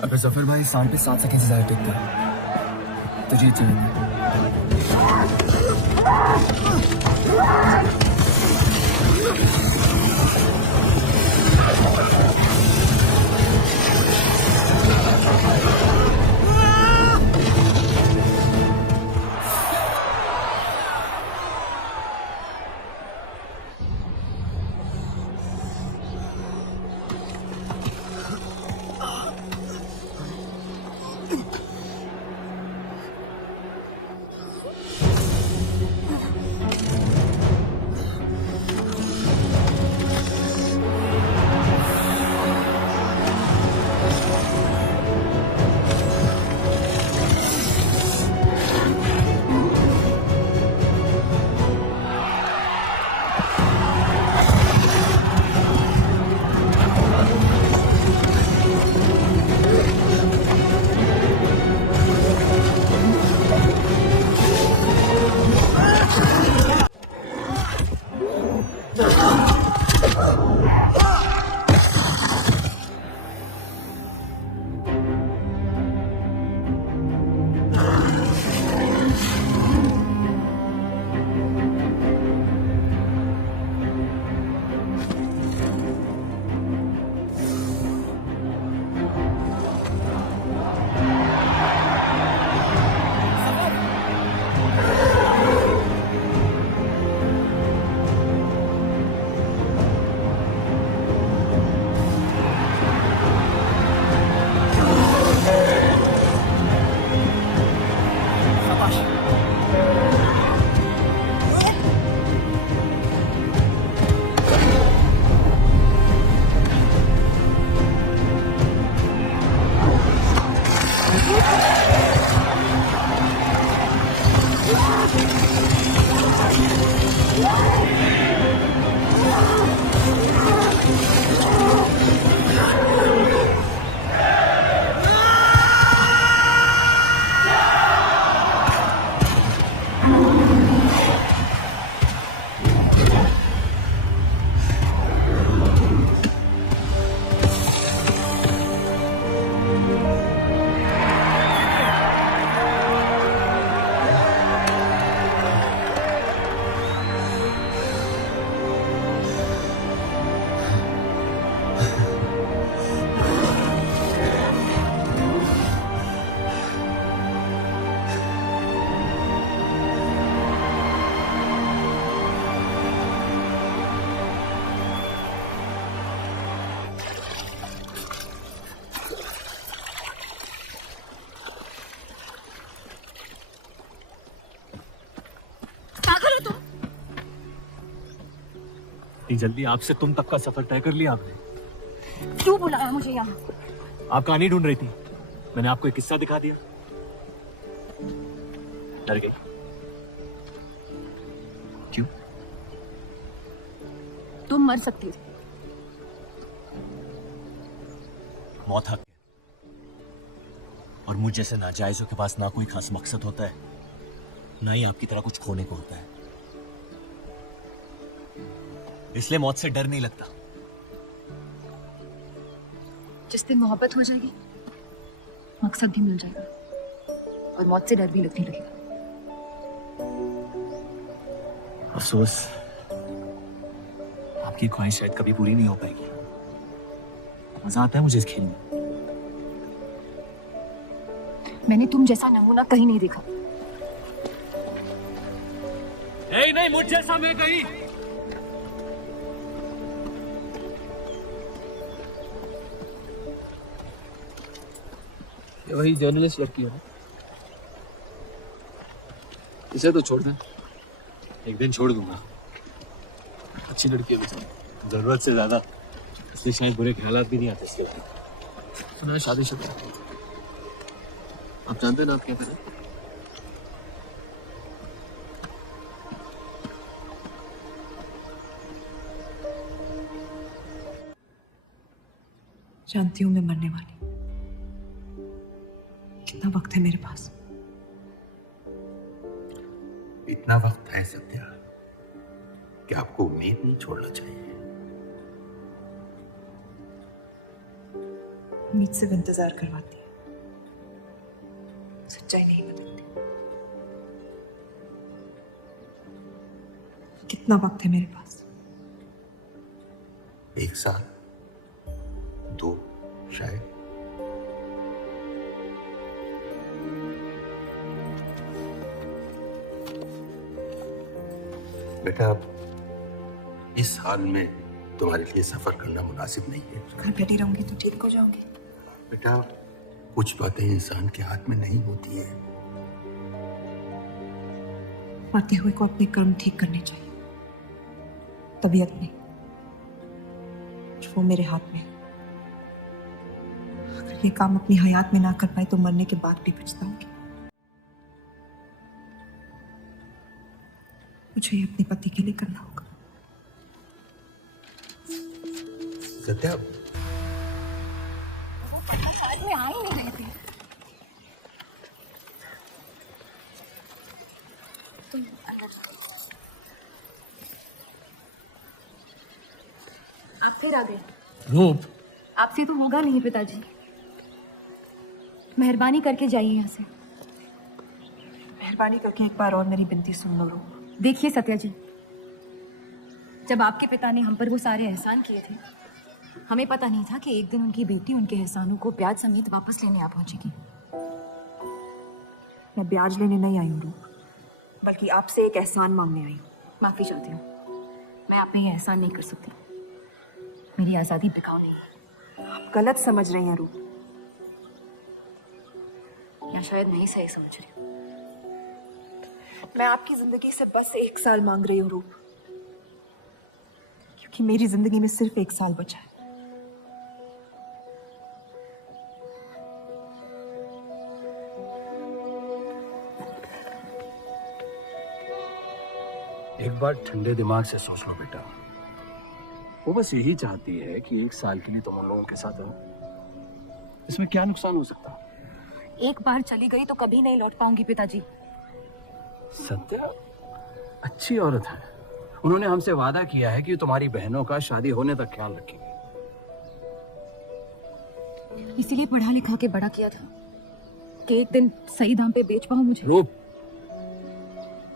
अगर जफर भाई सांड पे 7 सेकंड से ज्यादा टिकता है तो जीत जाएंगे। इतनी जल्दी आपसे तुम तक का सफर तय कर लिया आपने? क्यों बुलाया मुझे यहाँ? आप कहानी ढूंढ रही थी, मैंने आपको एक किस्सा दिखा दिया, डर गई। क्यों? तुम मर सकती थी। मौत हक है, और मुझ जैसे नाजायजों के पास ना कोई खास मकसद होता है, ना ही आपकी तरह कुछ खोने को होता है, इसलिए मौत से डर नहीं लगता। जिस दिन मोहब्बत हो जाएगी, मकसद भी मिल जाएगा और मौत से डर भी लगने लगेगा। अफसोस, आपकी ख्वाहिश शायद कभी पूरी नहीं हो पाएगी। मजा आता है मुझे इस खेल में। मैंने तुम जैसा नमूना कहीं नहीं देखा। नहीं, मुझ जैसा मैं कहीं। ये वही जर्नलिस्ट लड़की है, इसे तो छोड़ दें। एक दिन छोड़ दूंगा। अच्छी लड़की है बेचारी। जरूरत से ज्यादा, इसलिए शायद बुरे ख्यालात भी नहीं आते इसके लिए। सुना है शादीशुदा। आप जानते हैं ना आप क्या करें? जानती हूं मैं मरने वाली। कितना वक्त है मेरे पास? इतना वक्त है सत्या कि आपको उम्मीद नहीं छोड़ना चाहिए। उम्मीद सिर्फ इंतजार करवाती है, सच्चाई नहीं बदलती। कितना वक्त है मेरे पास? 1 साल, 2 शायद। बेटा, इस हाल में तुम्हारे लिए सफर करना मुनासिब नहीं है। घर बैठी रहूंगी तो ठीक हो जाऊंगी। बेटा, कुछ बातें इंसान के हाथ में नहीं होती हैं। मरते हुए को अपने कर्म ठीक करने चाहिए, तबीयत नहीं। वो मेरे हाथ में है। अगर ये काम अपनी हयात में ना कर पाए तो मरने के बाद भी पछताऊंगी। मुझे ये अपने पति के लिए करना होगा। सत्या, में आ ही नहीं रहे थे। आप फिर आ गए। रूप, आपसे तो होगा नहीं पिताजी, मेहरबानी करके जाइए यहाँ से। मेहरबानी करके एक बार और मेरी विनती सुन लो रूप। देखिए सत्या जी, जब आपके पिता ने हम पर वो सारे एहसान किए थे, हमें पता नहीं था कि एक दिन उनकी बेटी उनके एहसानों को ब्याज समेत वापस लेने आ पहुंचेगी। मैं ब्याज लेने नहीं आई हूँ रूप, बल्कि आपसे एक एहसान मांगने आई हूँ। माफी चाहती हूँ, मैं आप पे ये एहसान नहीं कर सकती। मेरी आज़ादी बिकाऊ नहीं है। आप गलत समझ रही हैं रूप। या शायद नहीं सही समझ रही हूँ। मैं आपकी जिंदगी से बस 1 साल मांग रही हूँ रूप, क्योंकि मेरी जिंदगी में सिर्फ 1 साल बचा है। एक बार ठंडे दिमाग से सोच लो बेटा। वो बस यही चाहती है कि 1 साल के लिए तुम उन लोगों के साथ रहो। इसमें क्या नुकसान हो सकता? एक बार चली गई तो कभी नहीं लौट पाऊंगी पिताजी। सत्या अच्छी औरत है। उन्होंने हमसे वादा किया है कि तुम्हारी बहनों का शादी होने तक ख्याल रखेंगे। इसीलिए पढ़ा लिखा के बड़ा किया था कि एक दिन सही दाम पे बेच पाऊं मुझे। रूप,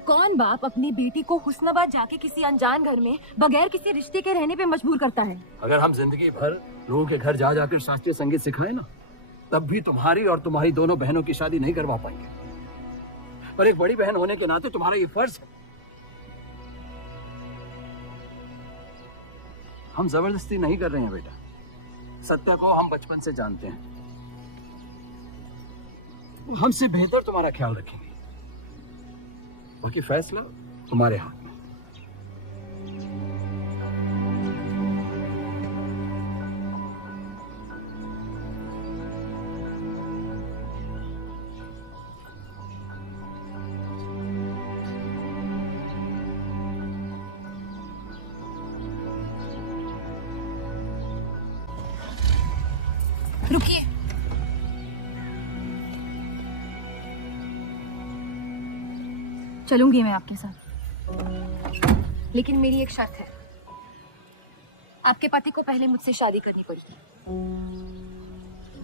कौन बाप अपनी बेटी को हुस्नाबाद जाके किसी अनजान घर में बगैर किसी रिश्ते के रहने पे मजबूर करता है? अगर हम जिंदगी भर लोगों के घर जा जाकर शास्त्रीय संगीत सिखाए ना, तब भी तुम्हारी और तुम्हारी दोनों बहनों की शादी नहीं करवा पाएंगे। पर एक बड़ी बहन होने के नाते तुम्हारा ये फर्ज है। हम जबरदस्ती नहीं कर रहे हैं बेटा। सत्या को हम बचपन से जानते हैं। वो हमसे बेहतर तुम्हारा ख्याल रखेंगे। बाकी फैसला तुम्हारे हाथ में। रुकिए, चलूंगी मैं आपके साथ, लेकिन मेरी एक शर्त है। आपके पति को पहले मुझसे शादी करनी पड़ेगी।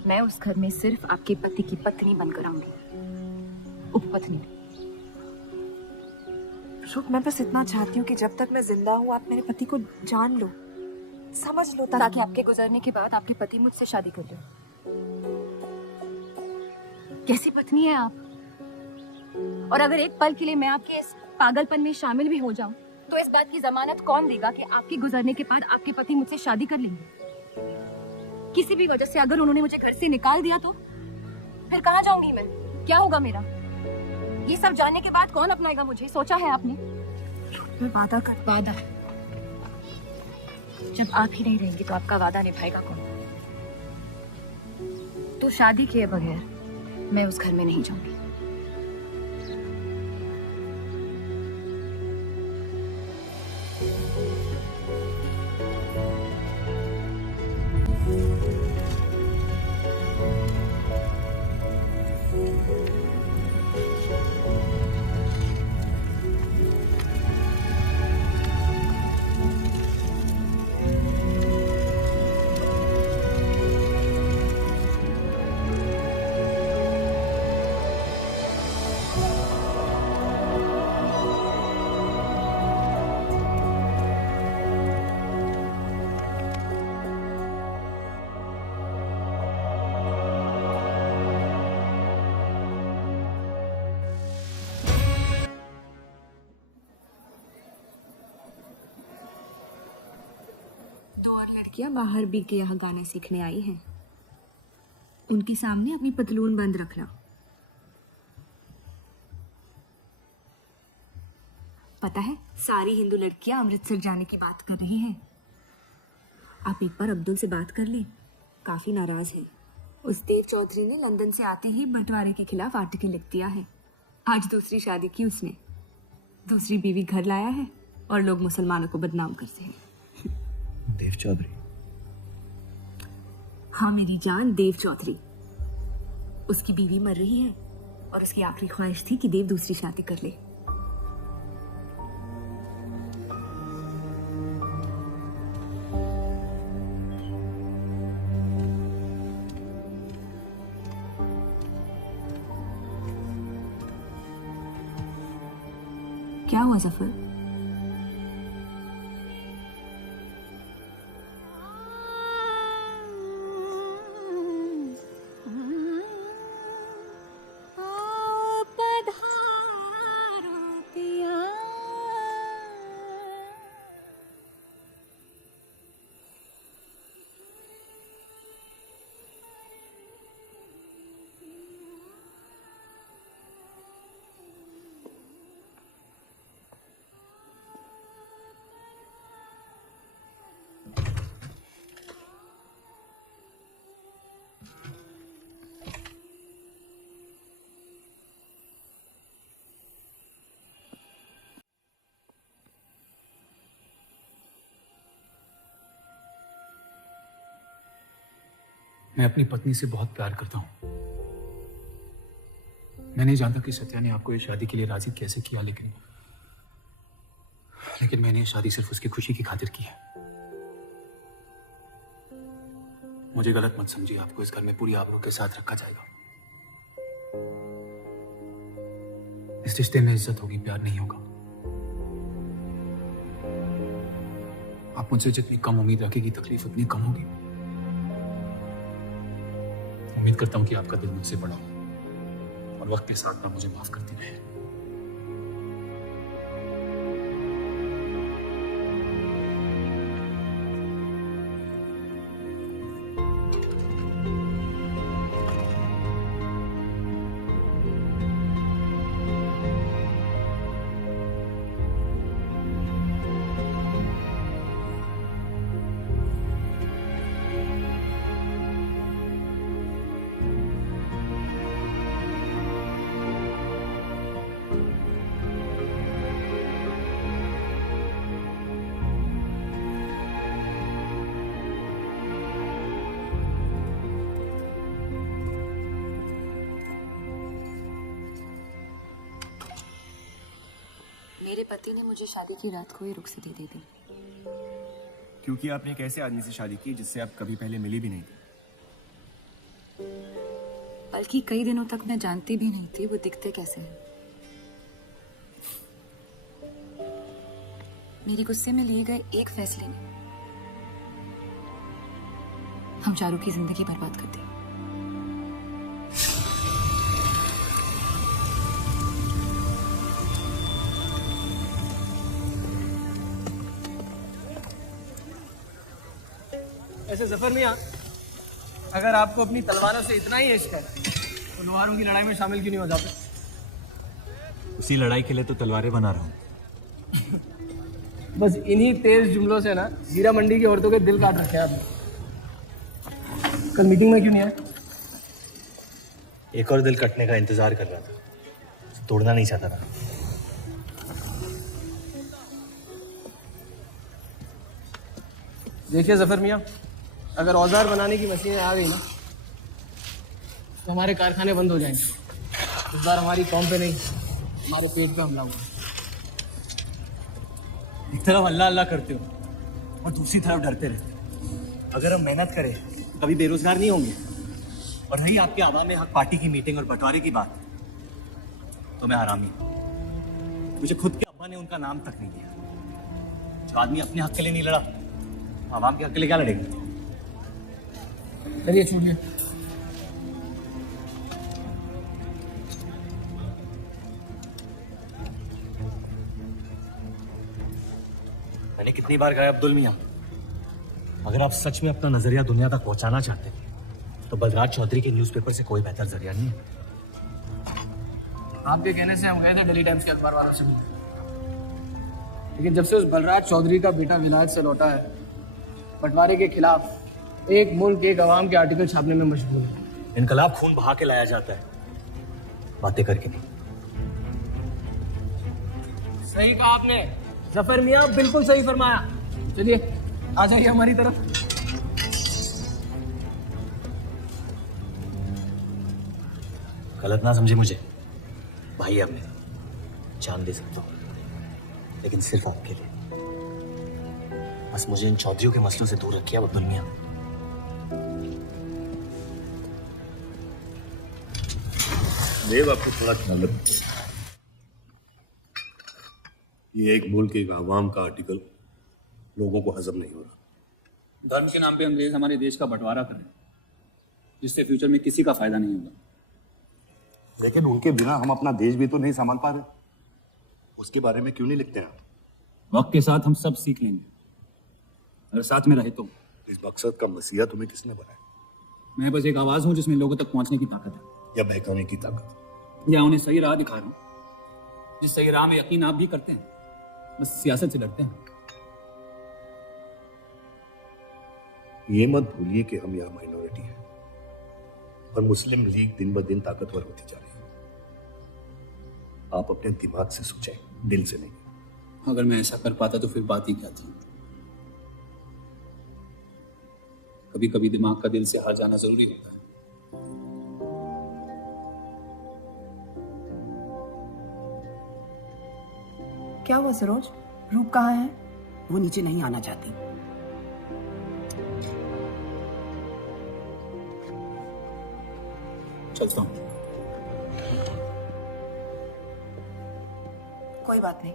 मैं उस घर में सिर्फ आपके पति की पत्नी बनकर आऊंगी, उपपत्नी। रूप, मैं बस इतना चाहती हूँ कि जब तक मैं जिंदा हूँ आप मेरे पति को जान लो, समझ लो, ताकि आपके गुजरने के बाद आपके पति मुझसे शादी कर ले। कैसी पत्नी है आप? और अगर एक पल के लिए मैं आपके इस पागलपन में शामिल भी हो जाऊं, तो इस बात की जमानत कौन देगा कि आपके गुजरने के बाद आपके पति मुझसे शादी कर लेंगे? किसी भी वजह से अगर उन्होंने मुझे घर से निकाल दिया तो फिर कहाँ जाऊंगी मैं? क्या होगा मेरा? ये सब जानने के बाद कौन अपनाएगा मुझे? सोचा है आपने? मैं वादा कर। वादा? जब आप ही नहीं रहेंगी तो आपका वादा निभाएगा कौन? तो शादी किए बगैर मैं उस घर में नहीं जाऊंगी। लड़कियां बाहर भी के यहाँ गाने सीखने आई हैं। उनके सामने अपनी पतलून बंद रखना। पता है, सारी हिंदू लड़कियां अमृतसर जाने की बात कर रही हैं। आप एक बार अब्दुल से बात कर लें, काफी नाराज है। उस देव चौधरी ने लंदन से आते ही बंटवारे के खिलाफ आर्टिकल लिख दिया है। आज दूसरी शादी की उसने, दूसरी बीवी घर लाया है और लोग मुसलमानों को बदनाम करते हैं। देव चौधरी? हाँ मेरी जान, देव चौधरी। उसकी बीवी मर रही है और उसकी आखिरी ख्वाहिश थी कि देव दूसरी शादी कर ले। क्या हुआ जफर? मैं अपनी पत्नी से बहुत प्यार करता हूं। मैं नहीं जानता कि सत्या ने आपको ये शादी के लिए राजी कैसे किया, लेकिन मैंने ये शादी सिर्फ उसकी खुशी की खातिर की है। मुझे गलत मत समझिए, आपको इस घर में पूरी आबरू के साथ रखा जाएगा। इस रिश्ते में इज्जत होगी, प्यार नहीं होगा। आप मुझसे जितनी कम उम्मीद रखेगी, तकलीफ उतनी कम होगी। उम्मीद करता हूं कि आपका दिल मुझसे बड़ा हो और वक्त के साथ आप मुझे माफ करती रहे। मेरे पति ने मुझे शादी की रात को ही रुखसती दे दी। क्योंकि आपने एक ऐसे आदमी से शादी की जिससे आप कभी पहले मिली भी नहीं थी। बल्कि कई दिनों तक मैं जानती भी नहीं थी वो दिखते कैसे हैं। मेरे गुस्से में लिए गए एक फैसले ने हम चारों की जिंदगी बर्बाद कर दी। ऐसे जफर मियां, अगर आपको अपनी तलवारों से इतना ही इश्क है तो लोहारों की लड़ाई में शामिल क्यों नहीं हो जाते? उसी लड़ाई के लिए तो तलवारें बना रहा हूँ। बस इन्हीं तेज जुमलों से ना हीरा मंडी की औरतों के दिल काट रखे हैं आपने। कल मीटिंग में क्यों नहीं आए? एक और दिल कटने का इंतजार कर रहा था, तोड़ना नहीं चाहता था। देखिए जफर मियां, अगर औजार बनाने की मशीनें आ गई ना तो हमारे कारखाने बंद हो जाएंगे। इस बार हमारी कौम पे नहीं, हमारे पेट पे हमला हुआ। एक तरफ अल्लाह अल्लाह करते हो और दूसरी तरफ डरते रहते हो। अगर हम मेहनत करें तो कभी बेरोजगार नहीं होंगे। और रही आपके आवाम हक पार्टी की मीटिंग और बंटवारे की बात, तो मैं हरामी हूं। मुझे खुद के अब्बा ने उनका नाम तक नहीं दिया। जो आदमी अपने हक के लिए नहीं लड़ा, आवाम के हक के लिए क्या लड़ेगा? चलिए छूटिए। मैंने कितनी बार कहा अब्दुल मियां, अगर आप सच में अपना नजरिया दुनिया तक पहुंचाना चाहते हैं तो बलराज चौधरी के न्यूज़पेपर से कोई बेहतर जरिया नहीं है। आपके कहने से हम गए थे दिल्ली टाइम्स के अखबार वालों से मिलने, लेकिन जब से उस बलराज चौधरी का बेटा विलायत से लौटा है, बंटवारे के खिलाफ एक मुल्क एक अवाम के आर्टिकल छापने में मशगूल है। इनकलाब खून बहा के लाया जाता है, बातें करके नहीं। सही कहा आपने जफर मियां, बिल्कुल सही फरमाया। चलिए आ जाइए हमारी तरफ। गलत ना समझे मुझे, भाई अब मैं जान दे सकता हूँ, लेकिन सिर्फ आपके लिए। बस मुझे इन चौधरियों के मसलों से दूर रखिए अब दुनिया। देव, आपको थोड़ा ख्याल रखिए। ये एक मुल्क एक आवाम का आर्टिकल लोगों को हजम नहीं हो रहा। धर्म के नाम पे अंग्रेज हमारे देश का बंटवारा कर रहे हैं, जिससे फ्यूचर में किसी का फायदा नहीं होगा। लेकिन उनके बिना हम अपना देश भी तो नहीं संभाल पा रहे। उसके बारे में क्यों नहीं लिखते हैं? वक्त के साथ हम सब सीख लेंगे, अगर साथ में रहे तो। इस मकसद का मसीहा तुम्हें किसने बनाया? मैं बस एक आवाज हूँ जिसमें लोगों तक पहुंचने की ताकत है, या बहकाने की ताकत? या उन्हें सही राह दिखा रहा हूँ, जिस सही राह में यकीन आप भी करते हैं, बस सियासत से डरते हैं। ये मत भूलिए कि हम यहाँ माइनॉरिटी हैं और मुस्लिम लीग दिन ब दिन ताकतवर होती जा रही है। आप अपने दिमाग से सोचें, दिल से नहीं। अगर मैं ऐसा कर पाता तो फिर बात ही क्या थी। कभी कभी दिमाग का दिल से हार जाना जरूरी होता है। क्या हुआ सरोज? रूप कहाँ है? वो नीचे नहीं आना चाहती। चलता हूँ। कोई बात नहीं,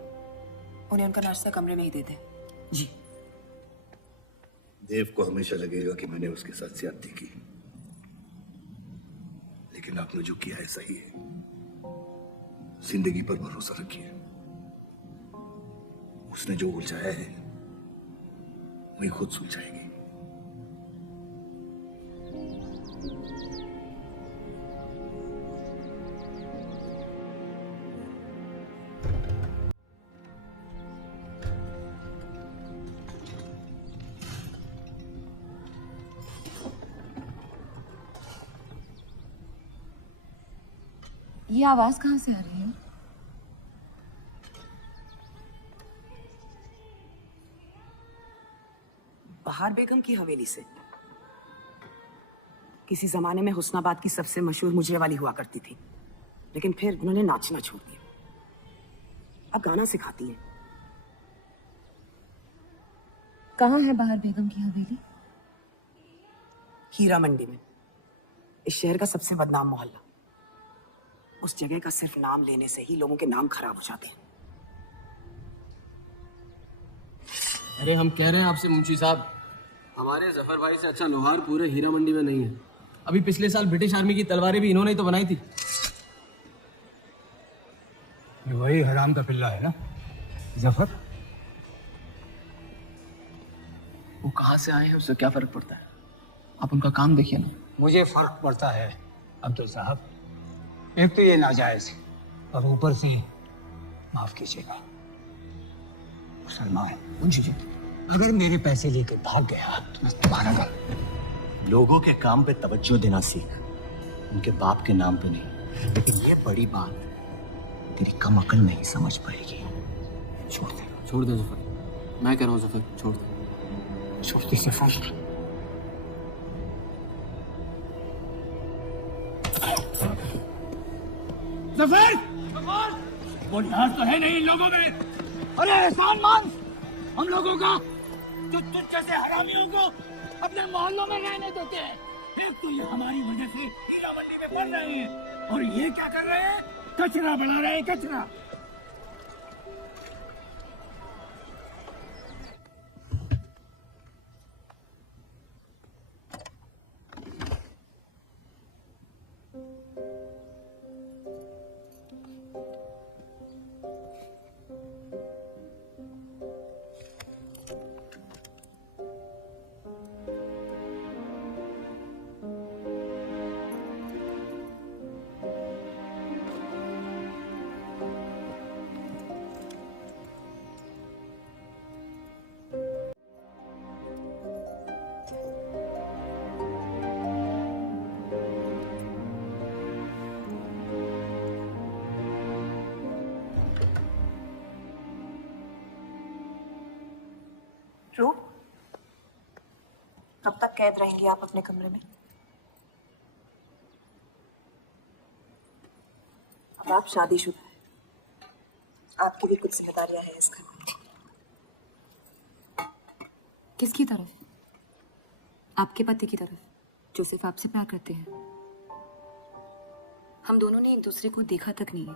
उन्हें उनका नाश्ता कमरे में ही दे दे। जी। देव को हमेशा लगेगा कि मैंने उसके साथ ज्यादती की, लेकिन आपने जो किया है सही है। जिंदगी पर भरोसा रखिए। उसने जो उलझाया है वही खुद सुलझाएगी। ये आवाज कहाँ से आ रही है? बहार बेगम की हवेली से। किसी जमाने में हुस्नाबाद की सबसे मशहूर मुजरे वाली हुआ करती थी, लेकिन फिर उन्होंने नाचना छोड़ दिया। अब गाना सिखाती है। कहाँ है बहार बेगम की हवेली? हीरा मंडी में, इस शहर का सबसे बदनाम मोहल्ला। उस जगह का सिर्फ नाम लेने से ही लोगों के नाम खराब हो जाते हैं। अरे हम कह रहे हैं आपसे मुंशी साहब, हमारे जफर भाई से अच्छा लोहार पूरे हीरा मंडी में नहीं है। अभी पिछले साल ब्रिटिश आर्मी की तलवारें भी इन्होंने ही तो बनाई थी। ये वही हराम का पिल्ला है ना जफर? वो कहाँ से आए हैं उससे क्या फर्क पड़ता है? आप उनका काम देखिए ना। मुझे फर्क पड़ता है अब्दुल साहब। एक तो ये नाजायज और ऊपर से माफ कीजिएगा मुसलमान मुंशी जी, अगर मेरे पैसे लेकर भाग गया तो मैं तुम्हारा लोगों के काम पे तवज्जो देना सीख, उनके बाप के नाम पे नहीं। लेकिन ये बड़ी बात तेरी कम अकल नहीं समझ पाएगी। छोड़ दे। छोड़ दे जफर, मैं कह रहा हूँ जफर, छोड़ दे। छोड़ दे जफर। जफर! वो लिहाज तो है नहीं इन लोगों में। अरे एहसान मान हम लोगों का, जो तुझ जैसे हरामियों को अपने मोहल्लों में रहने देते हैं। एक तो ये हमारी वजह से हीरा मंडी में पड़ रहे हैं, और ये क्या कर रहे हैं? कचरा बना रहे हैं, कचरा। रूप, कब तक कैद रहेंगी आप अपने कमरे में? अब आप शादीशुदा हैं, आपकी भी कुछ जिम्मेदारियां हैं इस घर में। किसकी तरफ? आपके पति की तरफ, जो सिर्फ आपसे प्यार करते हैं। हम दोनों ने एक दूसरे को देखा तक नहीं है।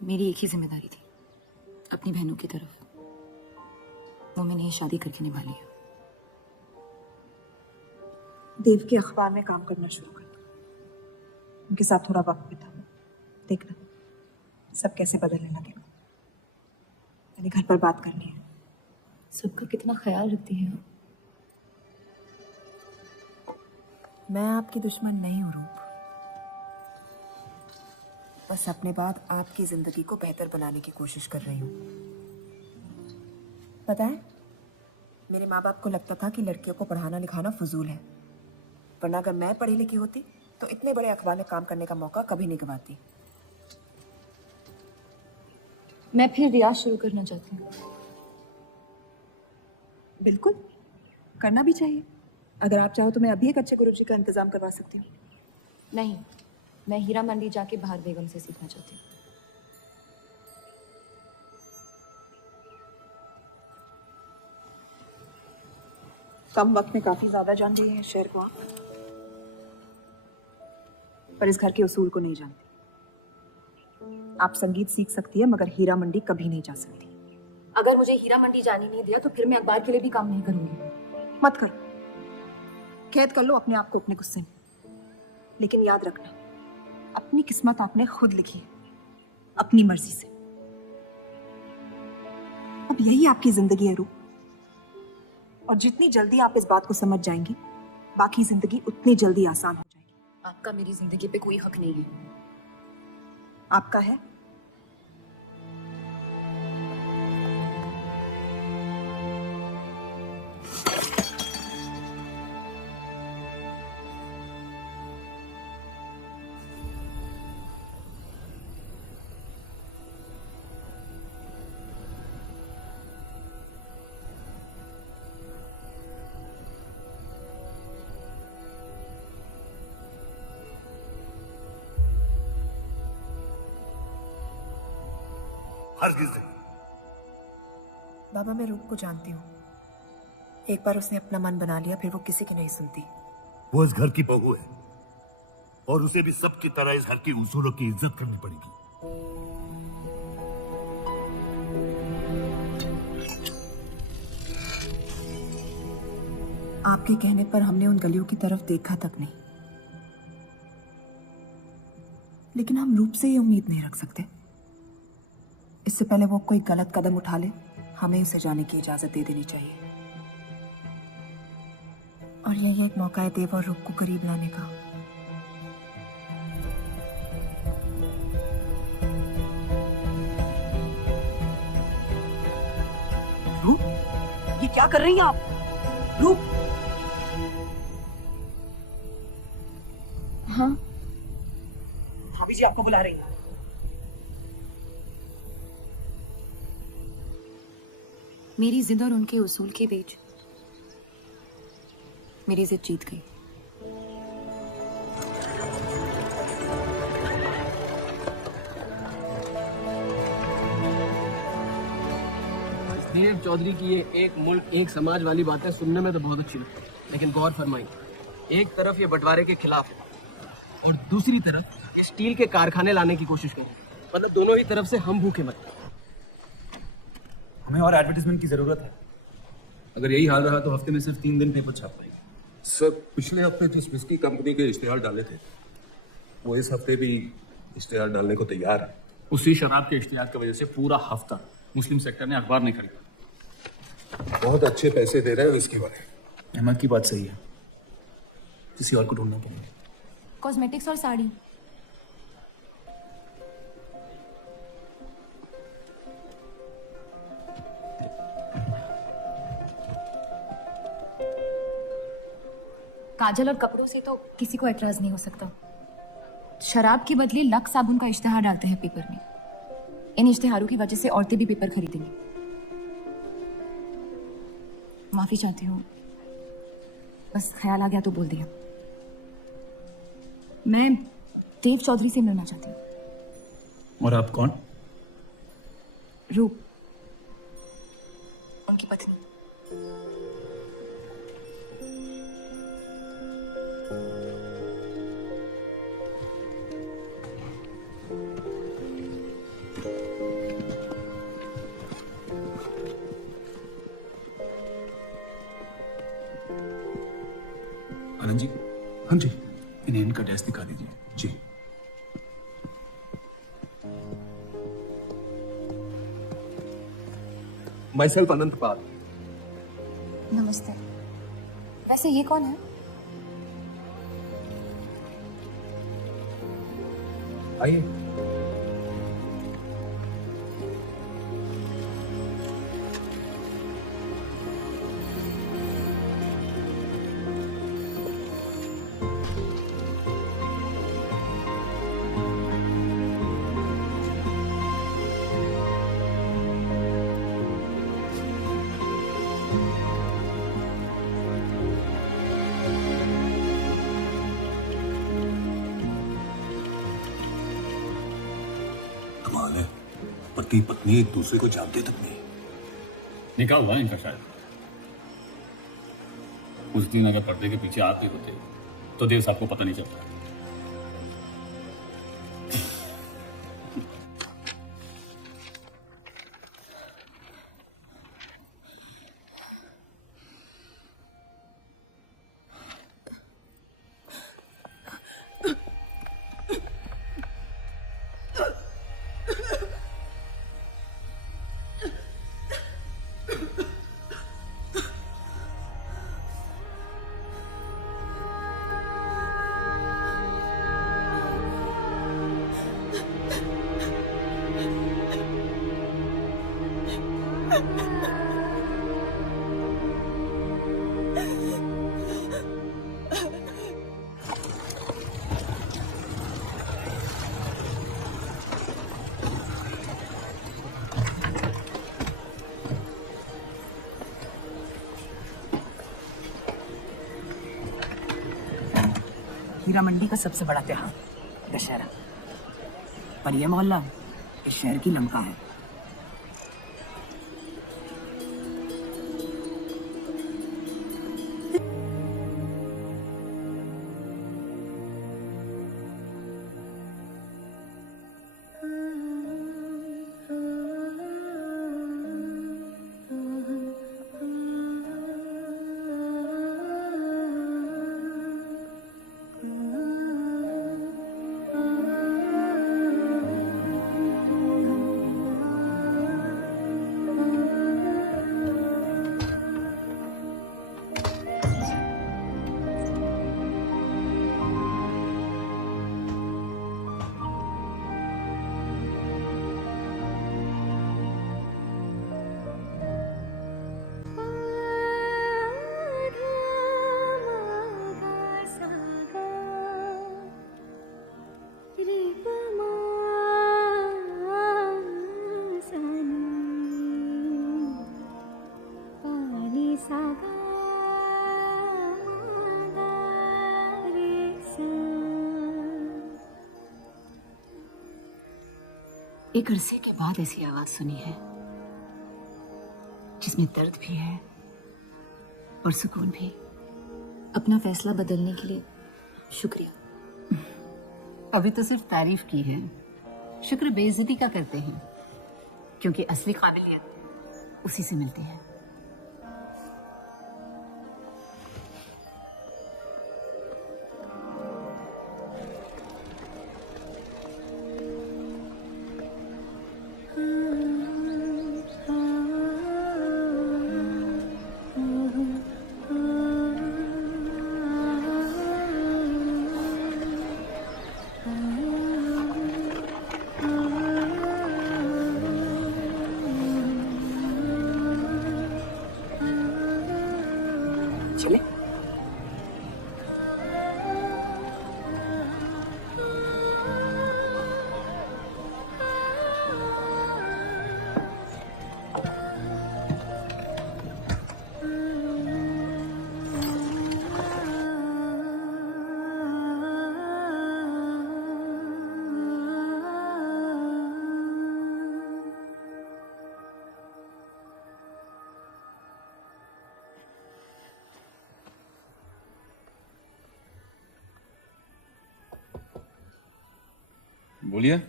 मेरी एक ही जिम्मेदारी थी, अपनी बहनों की तरफ। वो मैंने ये शादी करके निभा लिया। देव के अखबार में काम करना शुरू कर दो, उनके साथ थोड़ा वक्त बिताओ, देखना सब कैसे बदलने लगेगा। मैंने घर पर बात करनी है। सबका कितना ख्याल रखती है आप। मैं आपकी दुश्मन नहीं हूँ रूप, बस अपने बाद आपकी जिंदगी को बेहतर बनाने की कोशिश कर रही हूँ। पता है, मेरे माँ बाप को लगता था कि लड़कियों को पढ़ाना लिखाना फजूल है, वरना अगर मैं पढ़ी लिखी होती तो इतने बड़े अखबार में काम करने का मौका कभी नहीं गंवाती। मैं फिर रियाज शुरू करना चाहती हूँ। बिल्कुल, करना भी चाहिए। अगर आप चाहो तो मैं अभी एक अच्छे गुरुजी का इंतजाम करवा सकती हूँ। नहीं, मैं हीरा मंडी जाके बाहर बेगम से सीखना चाहती हूँ। कम वक्त में काफी ज्यादा जान रही हैं शहर को आप, पर इस घर के उसूल को नहीं जानती। आप संगीत सीख सकती है, मगर हीरा मंडी कभी नहीं जा सकती। अगर मुझे हीरा मंडी जाने नहीं दिया तो फिर मैं अखबार के लिए भी काम नहीं करूंगी। मत करो, कैद कर लो अपने आप को अपने गुस्से में, लेकिन याद रखना अपनी किस्मत आपने खुद लिखी है, अपनी मर्जी से। अब यही आपकी जिंदगी है रूप, और जितनी जल्दी आप इस बात को समझ जाएंगी, बाकी जिंदगी उतनी जल्दी आसान हो जाएगी। आपका मेरी जिंदगी पे कोई हक नहीं है। आपका है। हरगिज़ नहीं। बाबा, मैं रूप को जानती हूँ। एक बार उसने अपना मन बना लिया, फिर वो किसी की नहीं सुनती। वो इस घर की बहू है और उसे भी सबकी तरह इस घर की उसूलों की इज्जत करनी पड़ेगी। आपके कहने पर हमने उन गलियों की तरफ देखा तक नहीं, लेकिन हम रूप से ये उम्मीद नहीं रख सकते। इससे पहले वो कोई गलत कदम उठा ले, हमें उसे जाने की इजाजत दे देनी चाहिए। और यही एक मौका है देव और रूप को करीब लाने का। रूप, ये क्या कर रही हैं आप? रूप। हाँ, भाभी जी आपको बुला रही हैं। मेरी जिद और उनके उसूल के बीच मेरी जिद जीत गई। देव चौधरी की ये एक मुल्क एक समाज वाली बातें सुनने में तो बहुत अच्छी लगती है, लेकिन गौर फरमाइए, एक तरफ ये बंटवारे के खिलाफ है और दूसरी तरफ स्टील के कारखाने लाने की कोशिश करें। मतलब दोनों ही तरफ से हम भूखे मरते। हमें और एडवर्टाइजमेंट की जरूरत है। अगर यही हाल रहा तो हफ्ते में सिर्फ 3 दिन पेपर छाप पाएंगे। सर, पिछले हफ्ते जिस विस्की कंपनी के इश्तेहार डाले थे, वो इस हफ्ते भी इश्तेहार डालने को तैयार है। उसी शराब के इश्तेहार की वजह से पूरा हफ्ता मुस्लिम सेक्टर ने अखबार नहीं खरीदा। बहुत अच्छे पैसे दे रहे हो इसके बारे। अहमद की बात सही है, किसी और को ढूंढना पड़ेगा। कॉस्मेटिक्स और साड़ी। काजल और कपड़ों से तो किसी को एतराज नहीं हो सकता। शराब के बदले लक्स साबुन का इश्तेहार डालते हैं पेपर में। इन इश्तेहारों की वजह से औरतें भी पेपर खरीदेंगी। माफी चाहती हूँ, बस ख्याल आ गया तो बोल दिया। मैं देव चौधरी से मिलना चाहती हूँ। और आप कौन? रूप, उनकी पत्नी। आनंद जी। हाँ जी। इन्हें इनका ड्रेस दिखा दीजिए। जी। माई सेल्फ अनंत पाल। नमस्ते। वैसे ये कौन है? आइए। कमाल है, पति पत्नी एक दूसरे को जानते तक नहीं। निकाह हुआ है इनका शायद। उस दिन अगर पर्दे के पीछे आप भी होते तो देव साहब को पता नहीं चलता। हीरा मंडी का सबसे बड़ा त्योहार दशहरा, पर यह मोहल्ला इस शहर की लंका है। एक अरसे के बाद ऐसी आवाज सुनी है जिसमें दर्द भी है और सुकून भी। अपना फैसला बदलने के लिए शुक्रिया। अभी तो सिर्फ तारीफ की है, शुक्र बेइज्जती का करते हैं, क्योंकि असली काबिलियत उसी से मिलती है। बोलिए।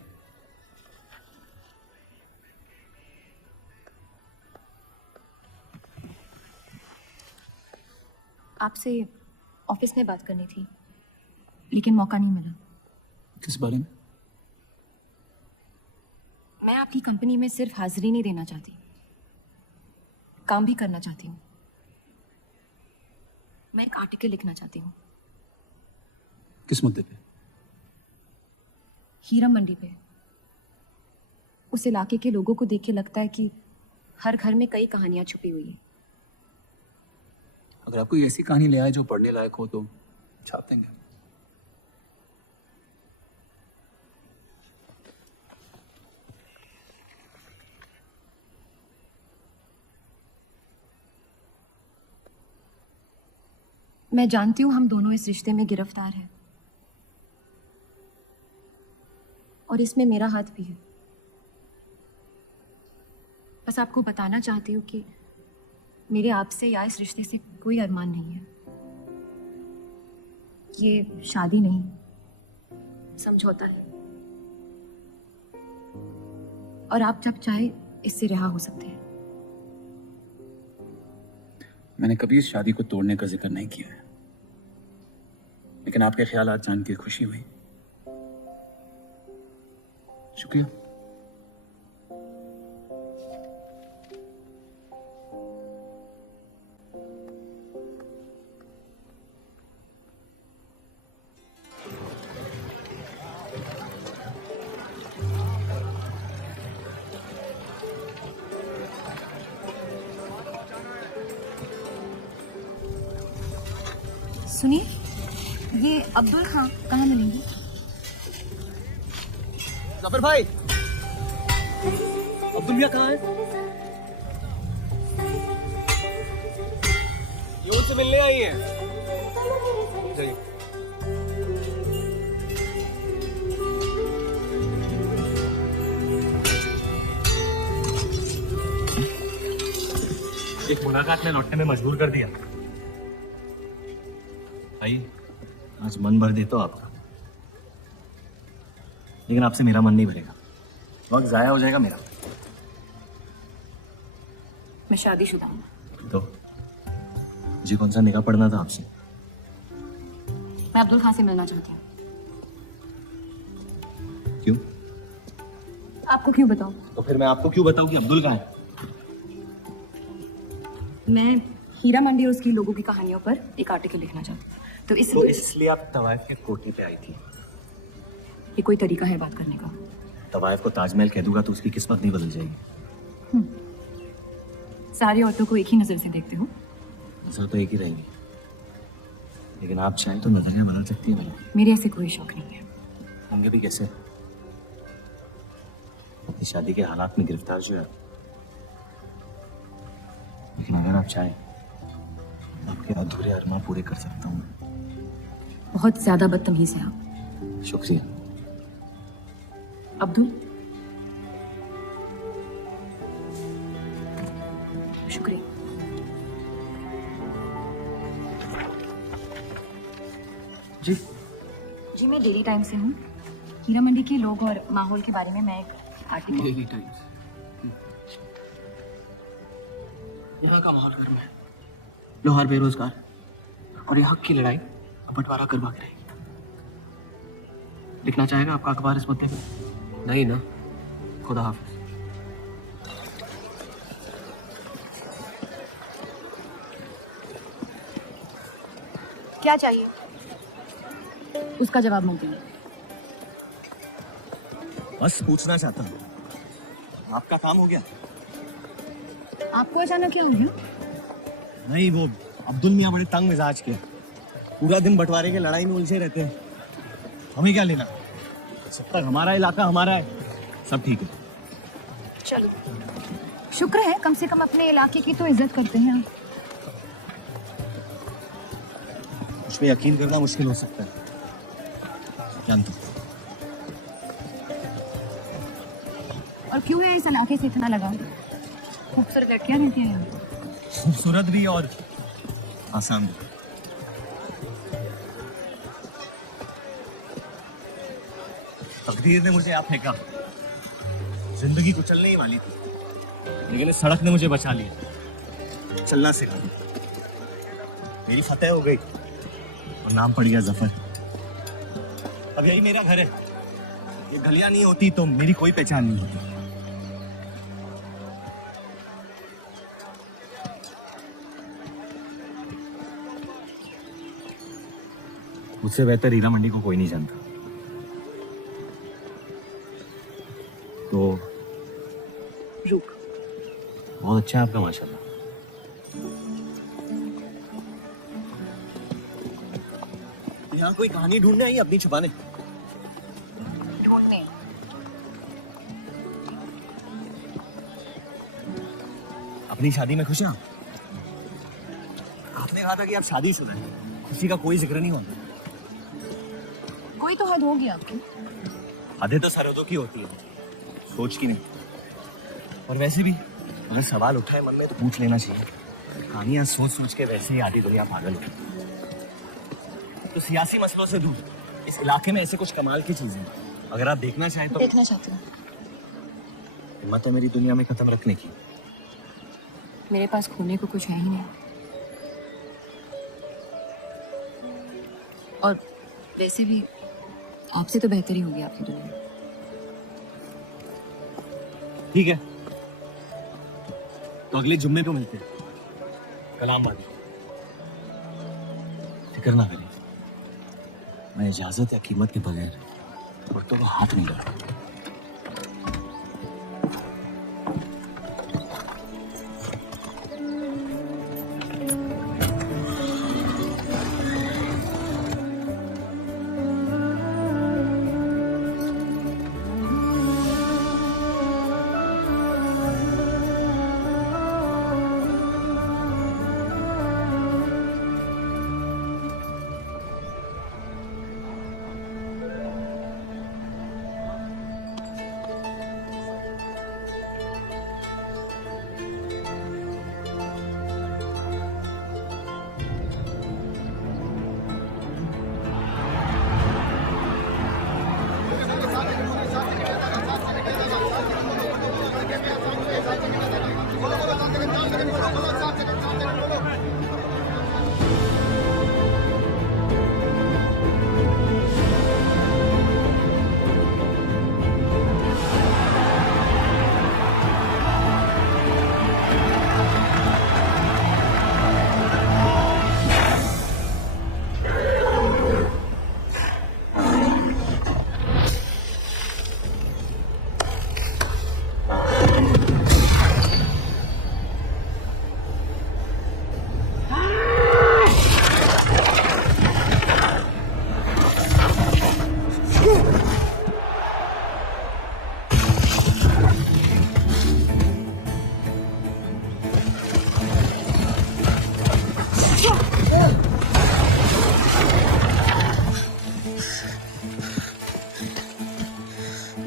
आपसे ऑफिस में बात करनी थी, लेकिन मौका नहीं मिला। किस बारे में? मैं आपकी कंपनी में सिर्फ हाजिरी नहीं देना चाहती, काम भी करना चाहती हूँ। मैं एक आर्टिकल लिखना चाहती हूँ। किस मुद्दे पे? हीरा मंडी पे। उस इलाके के लोगों को देख के लगता है कि हर घर में कई कहानियां छुपी हुई हैं। अगर आप कोई ऐसी कहानी ले आए जो पढ़ने लायक हो तो छाप देंगे। मैं जानती हूँ हम दोनों इस रिश्ते में गिरफ्तार हैं, और इसमें मेरा हाथ भी है। बस आपको बताना चाहती हूँ कि मेरे आपसे या इस रिश्ते से कोई अरमान नहीं है। ये शादी नहीं, समझौता है, और आप जब चाहे इससे रिहा हो सकते हैं। मैंने कभी इस शादी को तोड़ने का जिक्र नहीं किया है, लेकिन आपके ख्यालात जान के खुशी हुई। शुक्रिया। सुनिए, ये अब्दुल खां कहाँ मिलेंगे? जफर भाई, अब्दुल मियां कहाँ है? ये उनसे मिलने आई है। जाइए। एक मुलाकात में लौटने में मजबूर कर दिया भाई। आज मन भर दे तो आपका, लेकिन आपसे मेरा मन नहीं भरेगा। वक्त जाया हो जाएगा मेरा। मैं शादीशुदा हूँ। तो मुझे कौन सा निकाह पढ़ना था आपसे? मैं अब्दुल खां से मिलना चाहती हूँ। क्यों? आपको क्यों बताऊँ? तो फिर मैं आपको क्यों बताऊँ कि अब्दुल कहाँ है? मैं हीरा मंडी और उसकी लोगों की कहानियों पर एक आर्टिकल लिखना चाहती हूँ, तो इसलिए आप तवाइफ के कोठी पे आई थी। ये कोई तरीका है बात करने का? तवाइफ को ताजमहल कह दूंगा तो उसकी किस्मत नहीं बदल जाएगी। सारी औरतों को एक ही नजर से देखते हो। नजर तो एक ही रहेंगी, लेकिन आप चाहें तो नजरिया बदल सकती है। मेरे ऐसे कोई शौक नहीं है। होंगे भी कैसे? अपनी शादी के हालात में गिरफ्तार जो है। लेकिन अगर आप चाहें आपके अधूरे अरमान पूरे कर सकता हूँ। बहुत ज्यादा बदतमीज है आप। शुक्रिया अब्दुल। शुक्रिया। जी जी, मैं डेली टाइम्स से हूँ। हीरा मंडी के लोग और माहौल के बारे में मैं एक आर्टिकल। Daily times. यहाँ का माहौल गर्म है। लोहार बेरोजगार और ये हक की लड़ाई बंटवारा करवा के रहेगी। लिखना चाहेगा आपका अखबार इस मुद्दे पे? नहीं ना? खुदा हाफिज। क्या चाहिए? उसका जवाब मिलता है। बस पूछना चाहता हूँ, आपका काम हो गया? आपको अचानक क्या हो गया? नहीं, वो अब्दुल मियां बड़े तंग मिजाज के, पूरा दिन बंटवारे के लड़ाई में उलझे रहते हैं। हमें क्या लेना? जब तक हमारा इलाका हमारा है सब ठीक है। चलो, शुक्र है कम से कम अपने इलाके की तो इज्जत करते हैं आप। मुझ पे यकीन करना मुश्किल हो सकता है, जानता हूं। और क्यों है इस इलाके से इतना लगाव? खूबसूरत लड़कियां रहती हैं यहाँ। खूबसूरत भी और आसान भी। तकदीर ने मुझे यहाँ फेंका, जिंदगी कुचलने ही वाली थी, लेकिन इस सड़क ने मुझे बचा लिया, चलना सिखा। मेरी फतेह हो गई और नाम पड़ गया जफर। अब यही मेरा घर है। ये गलियां नहीं होती तो मेरी कोई पहचान नहीं होती। मुझसे बेहतर हीरा मंडी को कोई नहीं जानता। तो रुक, बहुत अच्छा है आपका माशाल्लाह। यहाँ कोई कहानी ढूंढने आई अपनी छुपाने? ढूंढने? अपनी शादी में खुश हैं आप? आपने कहा था कि आप शादीशुदा हैं, खुशी का कोई जिक्र नहीं होता। कोई तो हद होगी आपकी। हदें तो सरहदों की होती है, सोच की नहीं। और वैसे भी अगर सवाल उठाए मन में तो पूछ लेना चाहिए। कहानियां सोच सोच के वैसे ही आधी दुनिया पागल हो। तो सियासी मसलों से दूर इस इलाके में ऐसे कुछ कमाल की चीजें हैं, अगर आप देखना चाहें तो। देखना चाहती हूँ। हिम्मत है मेरी दुनिया में कदम रखने की। मेरे पास खोने को कुछ है ही नहीं। और वैसे भी आपसे तो बेहतर ही होगी आपकी दुनिया। ठीक है, तो अगले जुम्मे को मिलते हैं। कलाम बाजी, फिक्र ना करिए, मैं इजाजत या कीमत के बगैर औरतों को हाथ नहीं लगाता।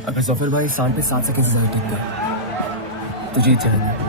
अगर जफर भाई सांड पे 7 सेकंड से ज्यादा टिक गए तो जीत जाएगा।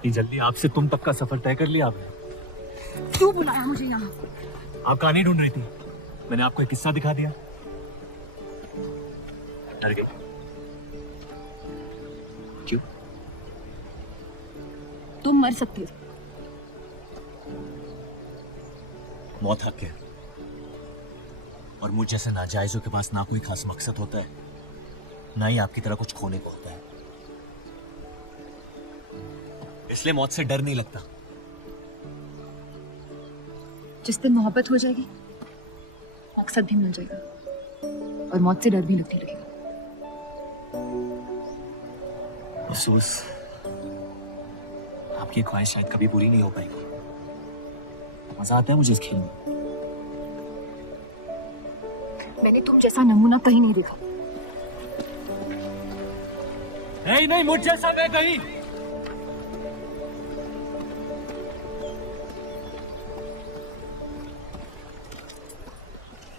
इतनी जल्दी आपसे तुम तक का सफर तय कर लिया आपने? क्यों बुलाया मुझे यहाँ? आप कहानी ढूंढ रही थी, मैंने आपको एक किस्सा दिखा दिया। डर गई? क्यों? तुम मर सकते हो। मौत हक है, और मुझ जैसे नाजायजों के पास ना कोई खास मकसद होता है, ना ही आपकी तरह कुछ खोने को होता है। इसलिए मौत से डर नहीं लगता। जिस दिन मोहब्बत हो जाएगी, मकसद भी मिल जाएगा और मौत से डर भी लगने लगेगा। महसूस आपकी ख्वाहिश शायद कभी पूरी नहीं हो पाएगी। मजा आता है मुझे इस खेल में। मैंने तुम जैसा नमूना कहीं नहीं देखा। नहीं, मुझ जैसा मैं कहीं।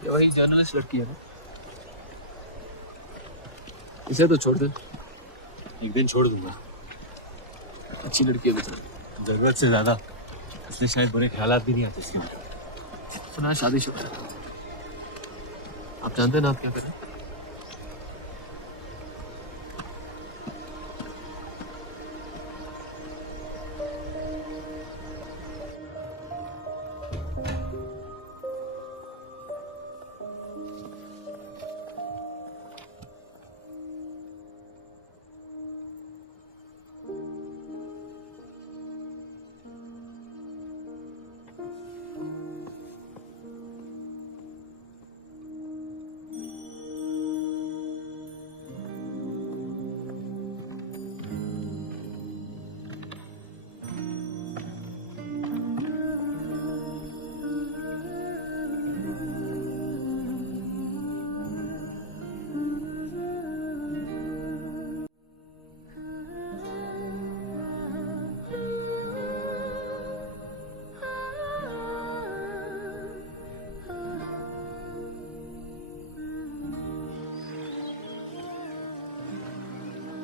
ये वही जर्नलिस्ट लड़की है ना? इसे तो छोड़ दे। एक दिन छोड़ दूंगा। अच्छी लड़की है बेचारी। जरूरत से ज्यादा इसलिए शायद बुरे ख्यालात भी नहीं आते इसके अंदर। सुना है शादीशुदा है। आप जानते हैं ना आप क्या करें?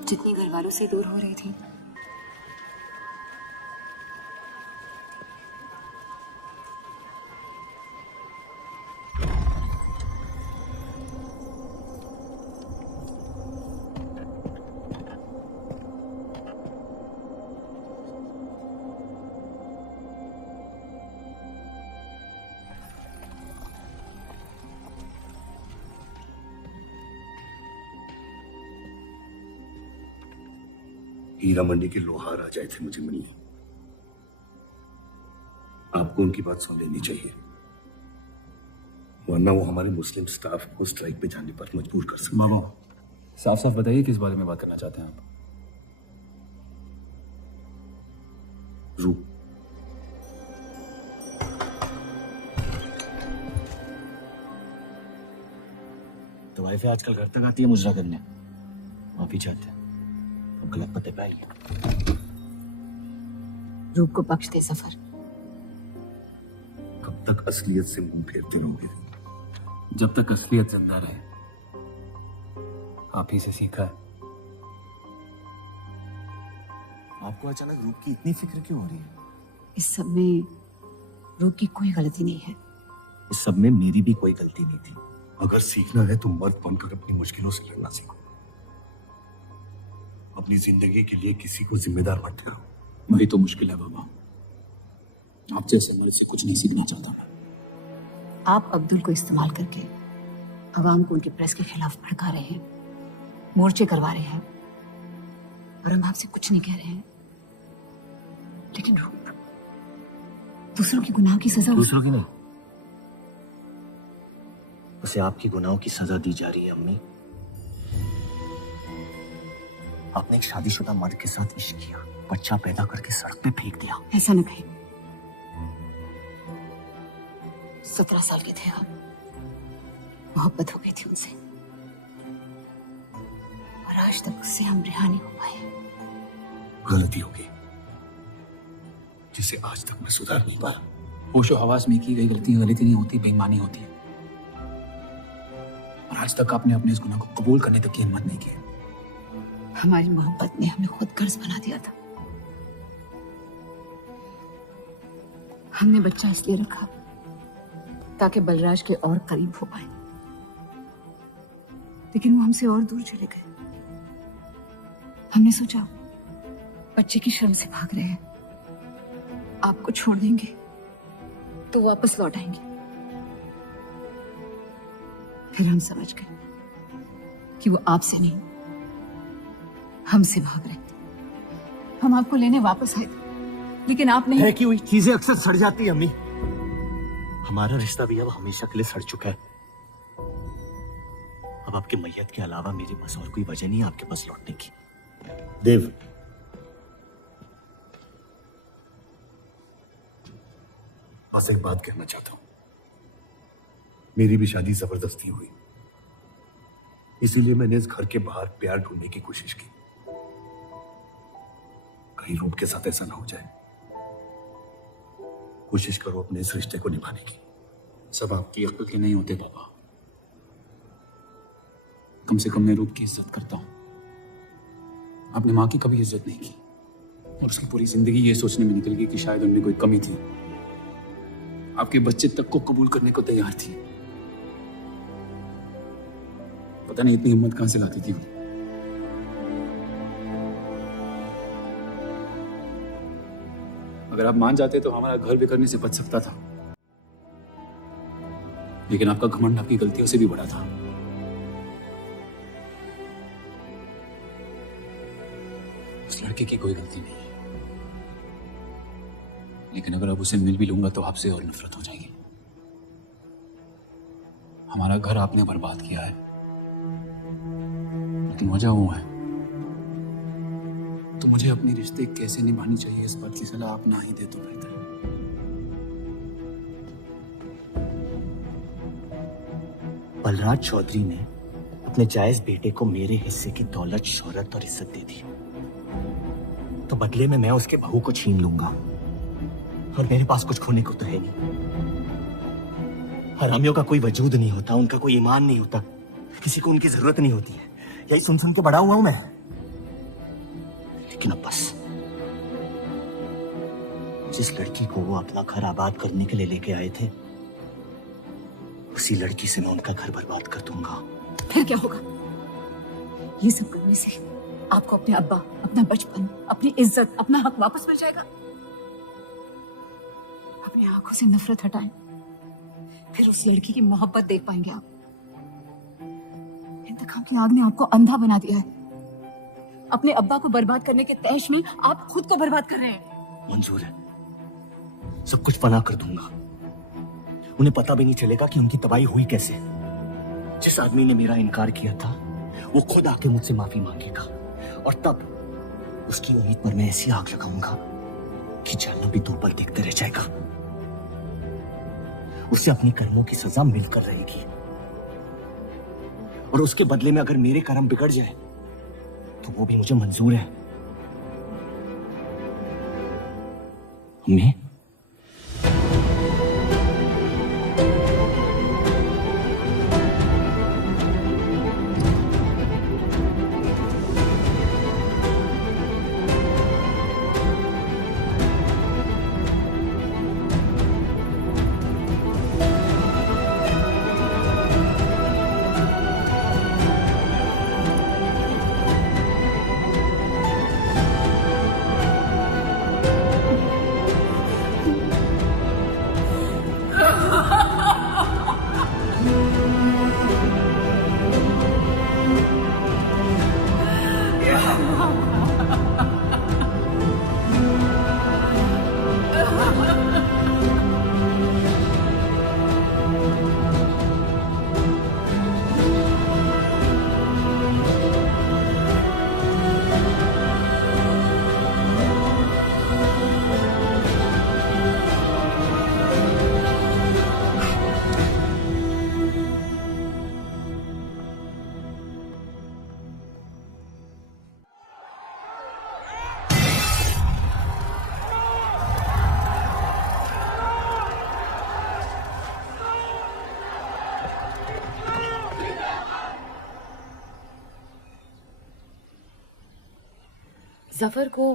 जितनी घर वालों से दूर हो रही थी, हीरा मंडी के लोहार आ जाए थे मुझे मिलने। आपको उनकी बात सुन लेनी चाहिए, वरना वो हमारे मुस्लिम स्टाफ को स्ट्राइक पे जाने पर मजबूर कर सकते हैं। बाबू, साफ साफ बताइए किस बारे में बात करना चाहते हैं आप? रूप। तो वाइफ आजकल घर तक आती है मुजरा करने। माफी चाहते हैं, गलत पते पे आई है। रूप को बख्श दे सफर। कब तक असलियत से मुंह फेरते रहोगे? जब तक असलियत जिंदा रहे। आप ही से सीखा है। आपको अचानक रूप की इतनी फिक्र क्यों हो रही है? इस सब में रूप की कोई गलती नहीं है। इस सब में मेरी भी कोई गलती नहीं थी। अगर सीखना है तो मर्द बनकर अपनी मुश्किलों से लड़ना सीखो। अपनी जिंदगी के लिए किसी को जिम्मेदार मत ठहराओ। वही तो मुश्किल है बाबा। आप जैसे मर्द से कुछ नहीं सीखना चाहता मैं। आप अब्दुल को इस्तेमाल करके अवाम को उनके प्रेस के खिलाफ भड़का रहे हैं, मोर्चे करवा रहे हैं, और हम आपसे कुछ नहीं कह रहे हैं, लेकिन रूप दूसरों के गुनाह की सजा। दूसरों की नहीं, उसे आपकी गुनाहों की सजा दी जा रही है। अम्मी, आपने एक शादीशुदा मर्द के साथ इश्क किया, बच्चा पैदा करके सड़क पे फेंक दिया। ऐसा न कहे। 17 साल के थे आप, मोहब्बत हो गई थी उनसे, और आज तक उससे हम रिहा नहीं हो पाए। गलती होगी जिसे आज तक मैं सुधार नहीं पाया। होशो हवास में की गई गलतियां गलती नहीं होती, बेईमानी होती है। और आज तक आपने अपने इस गुनाह को कबूल करने तक की हिम्मत नहीं की। हमारी मोहब्बत ने हमें खुद कर्ज बना दिया था। हमने बच्चा इसलिए रखा ताकि बलराज के और करीब हो पाए, लेकिन वो हमसे और दूर चले गए। हमने सोचा बच्चे की शर्म से भाग रहे हैं, आपको छोड़ देंगे तो वापस लौट आएंगे। फिर हम समझ गए कि वो आपसे नहीं हमसे भाग रहे थे। हम आपको लेने वापस आए थे, लेकिन आप नहीं। फेंकी हुई चीजें अक्सर सड़ जाती है अम्मी। हमारा रिश्ता भी अब हमेशा के लिए सड़ चुका है। अब आपके मैयत के अलावा मेरे पास और कोई वजह नहीं है आपके पास लौटने की। देव, बस एक बात कहना चाहता हूं। मेरी भी शादी जबरदस्ती हुई, इसीलिए मैंने इस घर के बाहर प्यार ढूंढने की कोशिश की। कहीं रूप के साथ ऐसा ना हो जाए। कोशिश करो अपने इस रिश्ते को निभाने की। सब आपकी अक्ल के नहीं होते पापा। कम से कम मैं रूप की इज्जत करता हूं। आपने माँ की कभी इज्जत नहीं की और उसकी पूरी जिंदगी ये सोचने में निकल गई कि शायद उनमें कोई कमी थी। आपके बच्चे तक को कबूल करने को तैयार थी। पता नहीं इतनी हिम्मत कहां से लाती थी वो। अगर आप मान जाते तो हमारा घर बिखरने से बच सकता था, लेकिन आपका घमंड आपकी गलतियों से भी बड़ा था। उस लड़के की कोई गलती नहीं है, लेकिन अगर अब उसे मिल भी लूंगा तो आपसे और नफरत हो जाएगी। हमारा घर आपने बर्बाद किया है, लेकिन वजह वो है। तो मुझे अपने रिश्ते कैसे निभानी चाहिए इस बात की सलाह आप ना ही दे तो बेहतर है। बलराज चौधरी ने अपने जायज बेटे को मेरे हिस्से की दौलत, शोहरत और इज्जत दे दी, तो बदले में मैं उसके बहू को छीन लूंगा और मेरे पास कुछ खोने को तो है नहीं। हरामियों का कोई वजूद नहीं होता, उनका कोई ईमान नहीं होता, किसी को उनकी जरूरत नहीं होती है। यही सुन सुन के बड़ा हुआ हूं मैं। लेकिन अब बस, जिस लड़की को वो अपना घर आबाद करने के लिए लेके आए थे, उसी लड़की से मैं उनका घर बर्बाद कर दूंगा। फिर क्या होगा? ये सब करने से आपको अपने अब्बा, अपना बचपन, अपनी इज्जत, अपना हक वापस मिल जाएगा। अपनी आंखों से नफरत हटाएं, फिर उस लड़की की मोहब्बत देख पाएंगे आप। इंतकाम की आग ने आपको अंधा बना दिया है। अपने अब्बा को बर्बाद करने के तैश में आप खुद को बर्बाद कर रहे हैं। मंजूर है, सब कुछ फना कर दूंगा। उन्हें पता भी नहीं चलेगा कि उनकी तबाही हुई कैसे। जिस आदमी ने मेरा इनकार किया था, वो खुद आके मुझसे माफी मांगेगा, और तब उसकी उम्मीद पर मैं ऐसी आग लगाऊंगा कि जहन्नम भी दूर पर देखते रह जाएगा। उसे अपनी कर्मों की सजा मिलकर रहेगी, और उसके बदले में अगर मेरे कर्म बिगड़ जाए तो वो भी मुझे मंजूर है। अम्मी, जफर को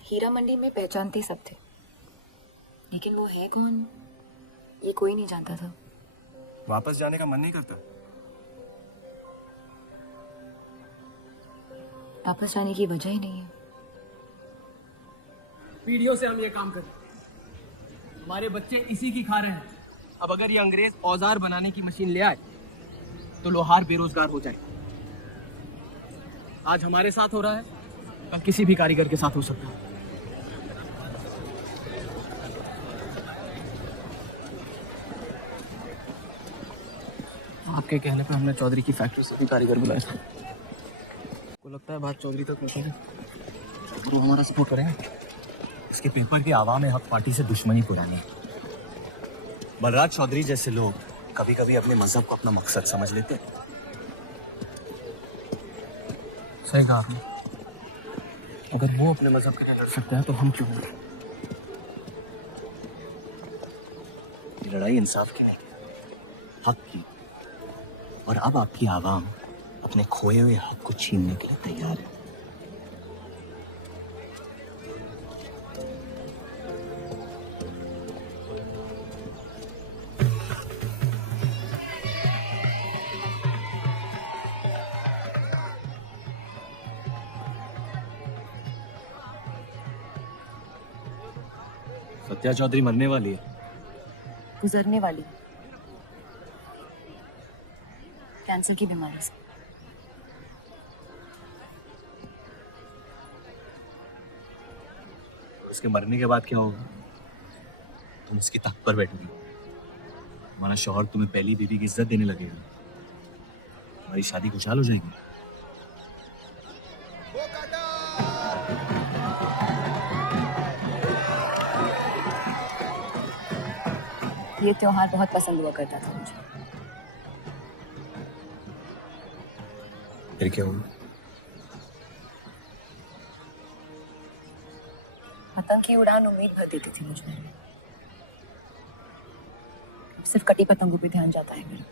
हीरा मंडी में पहचानते सब थे। लेकिन वो है कौन ये कोई नहीं जानता था। वापस जाने का मन नहीं करता? वापस जाने की वजह ही नहीं है। वीडियो से हम ये काम कर रहे हैं, हमारे बच्चे इसी की खा रहे हैं। अब अगर ये अंग्रेज औजार बनाने की मशीन ले आए तो लोहार बेरोजगार हो जाए। आज हमारे साथ हो रहा है, कल किसी भी कारीगर के साथ हो सकता है। आपके कहने पर हमने चौधरी की फैक्ट्री से भी कारीगर बुलाए थे। को लगता है बात चौधरी तक पहुंची है और वो हमारा सपोर्ट करेंगे। इसके पेपर के आवाम हक पार्टी से दुश्मनी पुरानी है। बलराज चौधरी जैसे लोग कभी कभी अपने मजहब को अपना मकसद समझ लेते हैं। सही कहा आपने। अगर वो अपने मजहब के लिए लड़ सकते हैं तो हम क्यों नहीं? ये लड़ाई इंसाफ की नहीं, हक की। और अब आपकी आवाम अपने खोए हुए हक को छीनने के लिए तैयार है। सत्या चौधरी मरने वाली है। गुजरने वाली कैंसर की बीमारी से। उसके मरने के बाद क्या होगा? तुम उसकी तख्त पर बैठोगी, तुम्हारा शौहर तुम्हें पहली बीवी की इज्जत देने लगेगा, तुम्हारी शादी खुशहाल हो जाएगी। ये त्योहार बहुत पसंद हुआ करता था मुझे। फिर क्या हुआ? पतंग की उड़ान उम्मीद भर देती थी मुझे। अब सिर्फ कटी पतंगों पे ध्यान जाता है मेरा।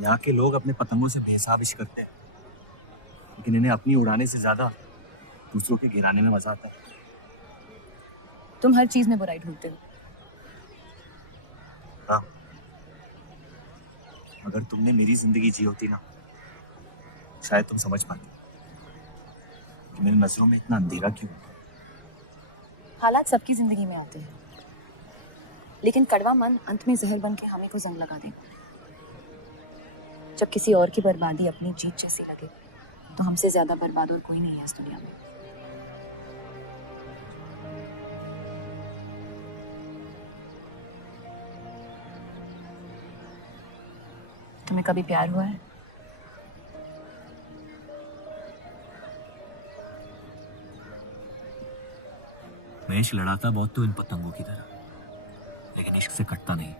यहाँ के लोग अपने पतंगों से बेहिसाब इश्क करते हैं, लेकिन इन्हें अपनी उड़ाने से ज्यादा दूसरों के गिराने में मजा आता है। तुम हर चीज में बुराई ढूंढते हो। हाँ, अगर तुमने मेरी जिंदगी जी होती ना, शायद तुम समझ पाती कि मेरी नजरों में इतना अंधेरा क्यों। हालात सबकी जिंदगी में आते हैं, लेकिन कड़वा मन अंत में जहर बन के हमें को जंग लगा देगा। जब किसी और की बर्बादी अपनी जीत जैसी लगे तो हमसे ज्यादा बर्बाद और कोई नहीं है इस दुनिया में। तुम्हें कभी प्यार हुआ है? मैं इश्क लड़ाता बहुत तो इन पतंगों की तरह, लेकिन इश्क से कटता नहीं।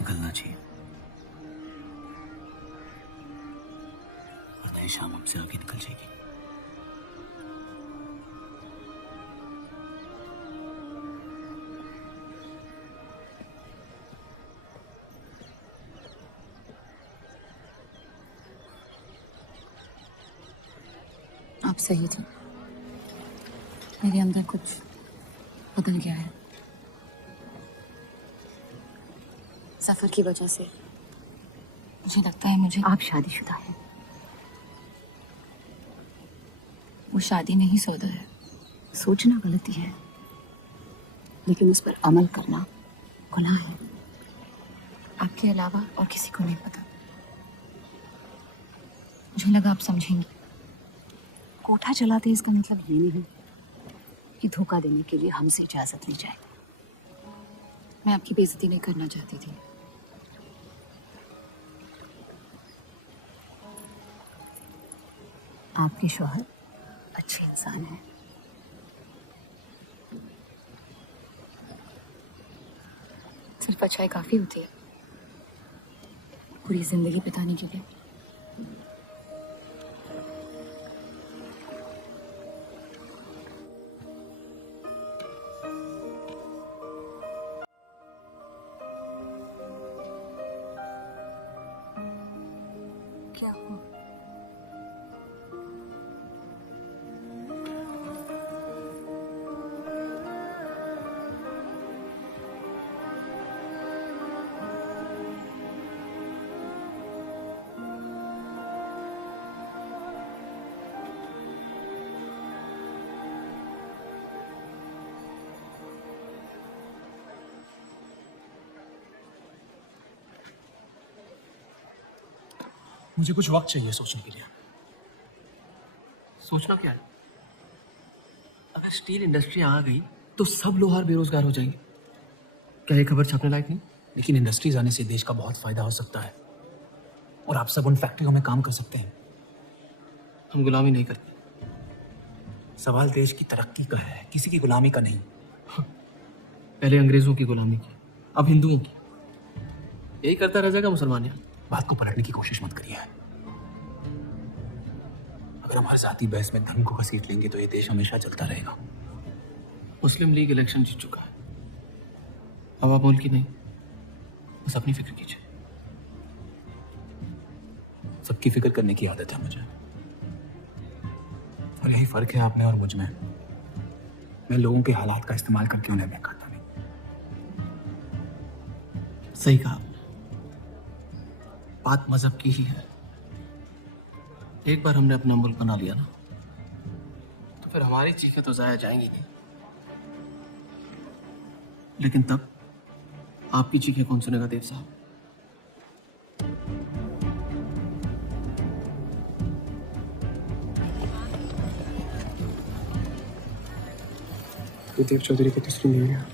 निकलना चाहिए, वरना ये शाम हमसे आगे निकल जाएगी। आप सही थे। मेरे अंदर कुछ बदल गया है। सफर की वजह से मुझे लगता है मुझे आप शादीशुदा हैं। वो शादी नहीं सौदा है। सोचना गलती है, लेकिन उस पर अमल करना गुनाह है। आपके अलावा और किसी को नहीं पता। मुझे लगा आप समझेंगी। कोठा चलाते इसका मतलब ये नहीं कि धोखा देने के लिए हमसे इजाजत ली जाए। मैं आपकी बेइज्जती नहीं करना चाहती थी। आपके शौहर अच्छे इंसान हैं। सिर्फ अच्छाई काफी होती है पूरी जिंदगी बिताने के लिए। क्या हुआ? मुझे कुछ वक्त चाहिए सोचने के लिए। सोचना क्या है? अगर स्टील इंडस्ट्री आ गई तो सब लोहार बेरोजगार हो जाएंगे। क्या ये खबर छापने लायक नहीं? लेकिन इंडस्ट्रीज आने से देश का बहुत फायदा हो सकता है और आप सब उन फैक्ट्रियों में काम कर सकते हैं। हम गुलामी नहीं करते। सवाल देश की तरक्की का है, किसी की गुलामी का नहीं। पहले अंग्रेजों की गुलामी की, अब हिंदुओं की। यही करता रह जाएगा मुसलमान यहाँ। बात को पलटने की कोशिश मत करिए। अगर हम हर जाति बहस में धर्म को घसीट लेंगे तो ये देश हमेशा चलता रहेगा। मुस्लिम लीग इलेक्शन जीत चुका है। अब आप मुल्क की नहीं, बस अपनी फिक्र कीजिए। सबकी फिक्र करने की आदत है मुझे, और यही फर्क है आप में और मुझ में। मैं लोगों के हालात का इस्तेमाल करके उन्हें बहकाता नहीं। सही कहा आपने। बात मजहब की ही है। एक बार हमने अपना मुल्क बना लिया ना, तो फिर हमारी चीखें तो जाया जाएंगी नहीं। लेकिन तब आपकी चीखें कौन सुनेगा देव साहब? देव चौधरी को तस्लीम नहीं गया।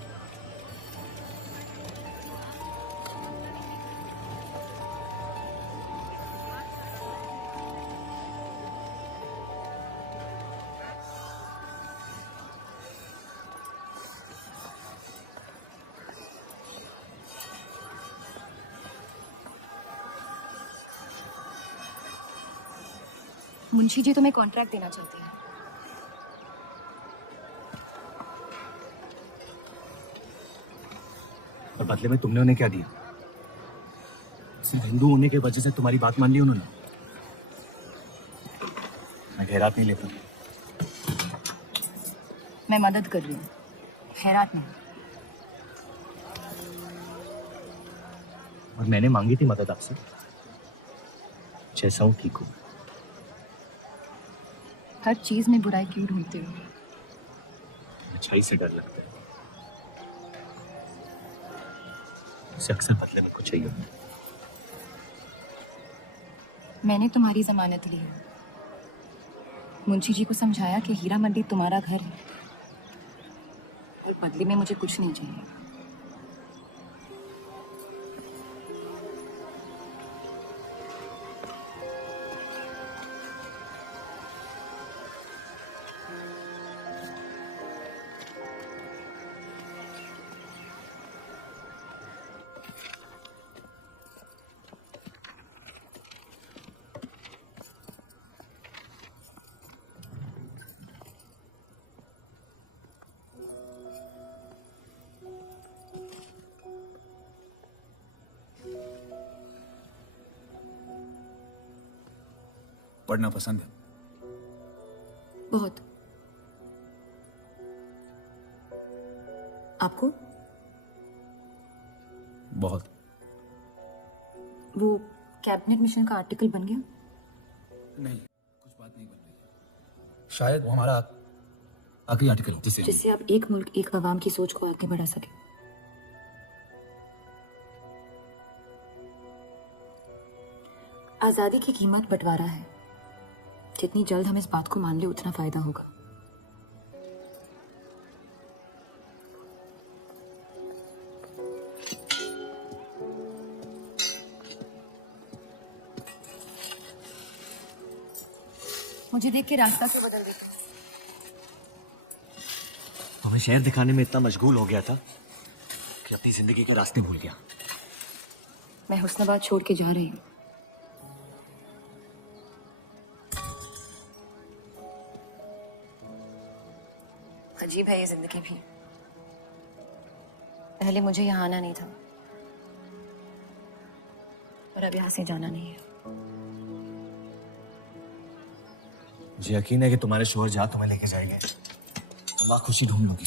मुंशी जी तुम्हें कॉन्ट्रैक्ट देना चाहते हैं। और बदले में तुमने उन्हें क्या दिया? सिर्फ हिंदू होने की वजह से तुम्हारी बात मान ली उन्होंने? मैं खैरात नहीं लेता। मैं मदद कर रही हूँ, खैरात नहीं। और मैंने मांगी थी मदद आपसे। जैसा हूँ ठीक हूँ। हर चीज में बुराई क्यों ढूंढते हो? अच्छाई से डर लगता है। उसे अक्सर बदले में कुछ चाहिए। मैंने तुम्हारी जमानत ली है। मुंशी जी को समझाया कि हीरा मंडी तुम्हारा घर है और बदले में मुझे कुछ नहीं चाहिए। पढ़ना पसंद है? बहुत। आपको? बहुत। वो कैबिनेट मिशन का आर्टिकल बन गया? नहीं, कुछ बात नहीं बन रही। शायद वो हमारा आखिरी आर्टिकल हो जिससे आप एक मुल्क एक अवाम की सोच को आगे बढ़ा सके। आजादी की कीमत बंटवारा है। जितनी जल्द हम इस बात को मान ले उतना फायदा होगा। मुझे देख के रास्ता क्यों बदल गया? तुम्हें शहर दिखाने में इतना मशगूल हो गया था कि अपनी जिंदगी के रास्ते भूल गया। मैं हुस्नाबाद छोड़ के जा रही हूँ। अजीब है ये जिंदगी भी। पहले मुझे यहाँ आना नहीं था और अब यहाँ से जाना नहीं है। मुझे यकीन है कि तुम्हारे शोहर जहाँ तुम्हें लेके जाएंगे वहाँ खुशी ढूंढ लोगी।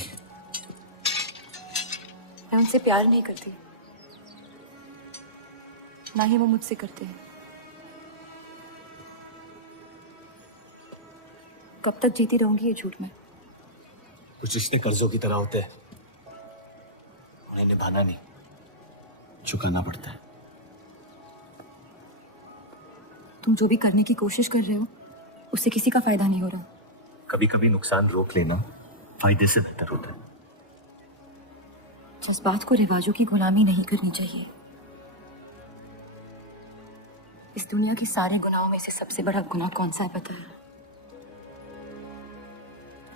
मैं उनसे प्यार नहीं करती, ना ही वो मुझसे करते हैं। कब तक जीती रहूंगी ये झूठ में? कुछ रिश्ते कर्जों की तरह होते हैं, उन्हें निभाना नहीं, चुकाना पड़ता है। तुम जो भी करने की कोशिश कर रहे हो उससे किसी का फायदा नहीं हो रहा। कभी कभी नुकसान रोक लेना फायदे से बेहतर होता है। जज्बात को रिवाजों की गुलामी नहीं करनी चाहिए। इस दुनिया के सारे गुनाहों में से सबसे बड़ा गुनाह कौन सा है पता है?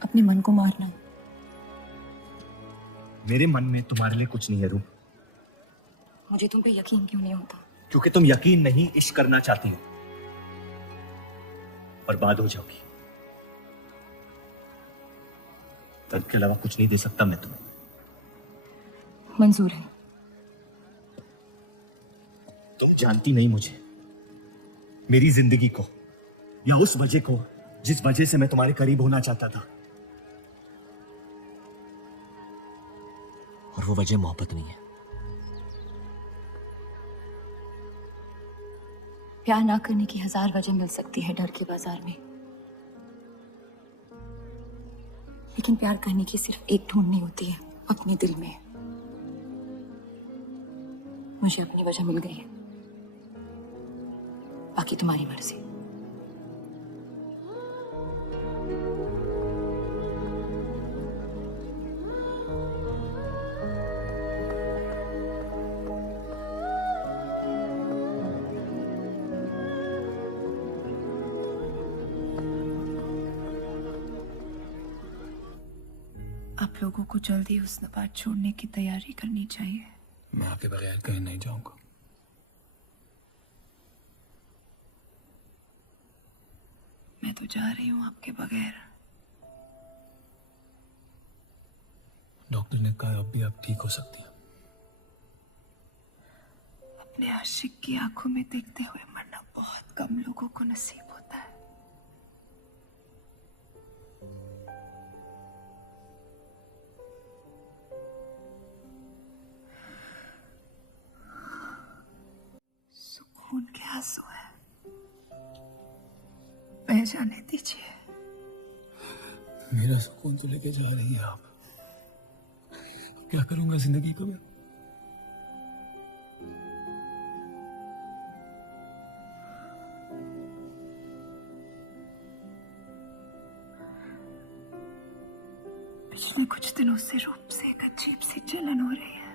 अपने मन को मारना। मेरे मन में तुम्हारे लिए कुछ नहीं है रूप। मुझे तुम पे यकीन क्यों नहीं होता? क्योंकि तुम यकीन नहीं इश्क करना चाहती हो, बर्बाद हो जाओगी। दर्द के अलावा कुछ नहीं दे सकता मैं तुम्हें। मंजूर है। तुम जानती नहीं मुझे, मेरी जिंदगी को, या उस वजह को जिस वजह से मैं तुम्हारे करीब होना चाहता था। और वो वजह मोहब्बत नहीं है। प्यार ना करने की 1000 वजह मिल सकती है डर के बाजार में, लेकिन प्यार करने की सिर्फ एक ढूंढनी होती है, अपने दिल में। मुझे अपनी वजह मिल गई है, बाकी तुम्हारी मर्जी। आप लोगों को जल्दी हुस्नाबाद छोड़ने की तैयारी करनी चाहिए। मैं आपके बगैर कहीं नहीं जाऊंगा। मैं तो जा रही हूँ आपके बगैर। डॉक्टर ने कहा अब भी आप ठीक हो सकती हैं। अपने आशिक की आंखों में देखते हुए मरना बहुत कम लोगों को नसीब होता है। सुकून के आंसू है, बह जाने दीजिए। मेरा सुकून तो लेके जा रही है आप। क्या करूंगा जिंदगी को मैं? पिछले कुछ दिनों से रूप से एक अजीब सी जलन हो रही है,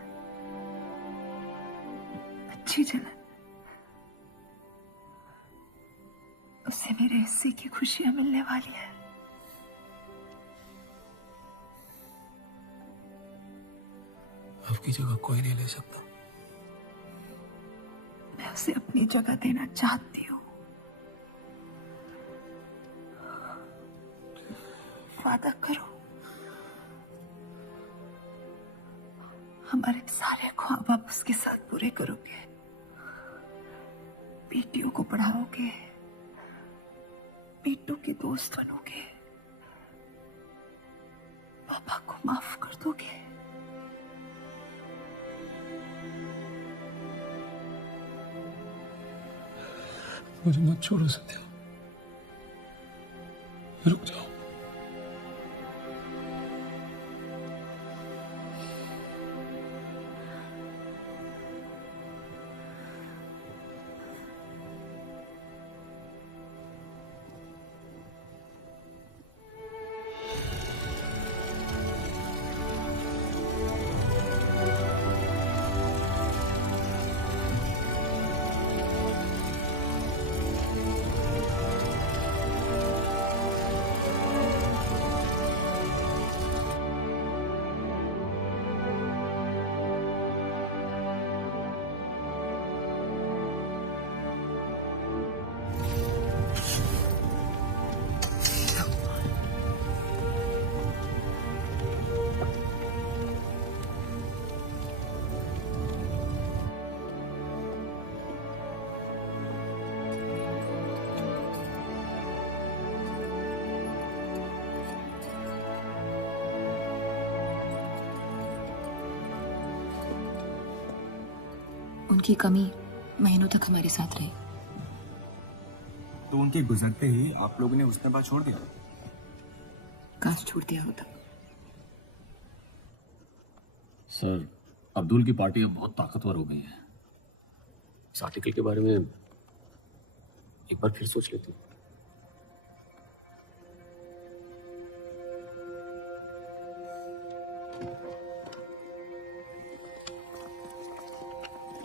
अच्छी जलन। उससे मेरे हिस्से की खुशियां मिलने वाली है। आपकी जगह कोई नहीं ले सकता। मैं उसे अपनी जगह देना चाहती हूँ। वादा करो, हमारे सारे ख्वाब आप उसके साथ पूरे करोगे। बेटियों को पढ़ाओगे, बेटों के दोस्त बनोगे, पापा को माफ कर दोगे। मुझे मत छोड़ो सत्या, रुक जाओ। उनकी कमी महीनों तक हमारे साथ रही। तो उनके गुजरते ही आप लोगों ने उसके बाद छोड़ दिया? काश छोड़ दिया होता। सर, अब्दुल की पार्टी अब बहुत ताकतवर हो गई है। इस आर्टिकल के बारे में एक बार फिर सोच लेती हूँ।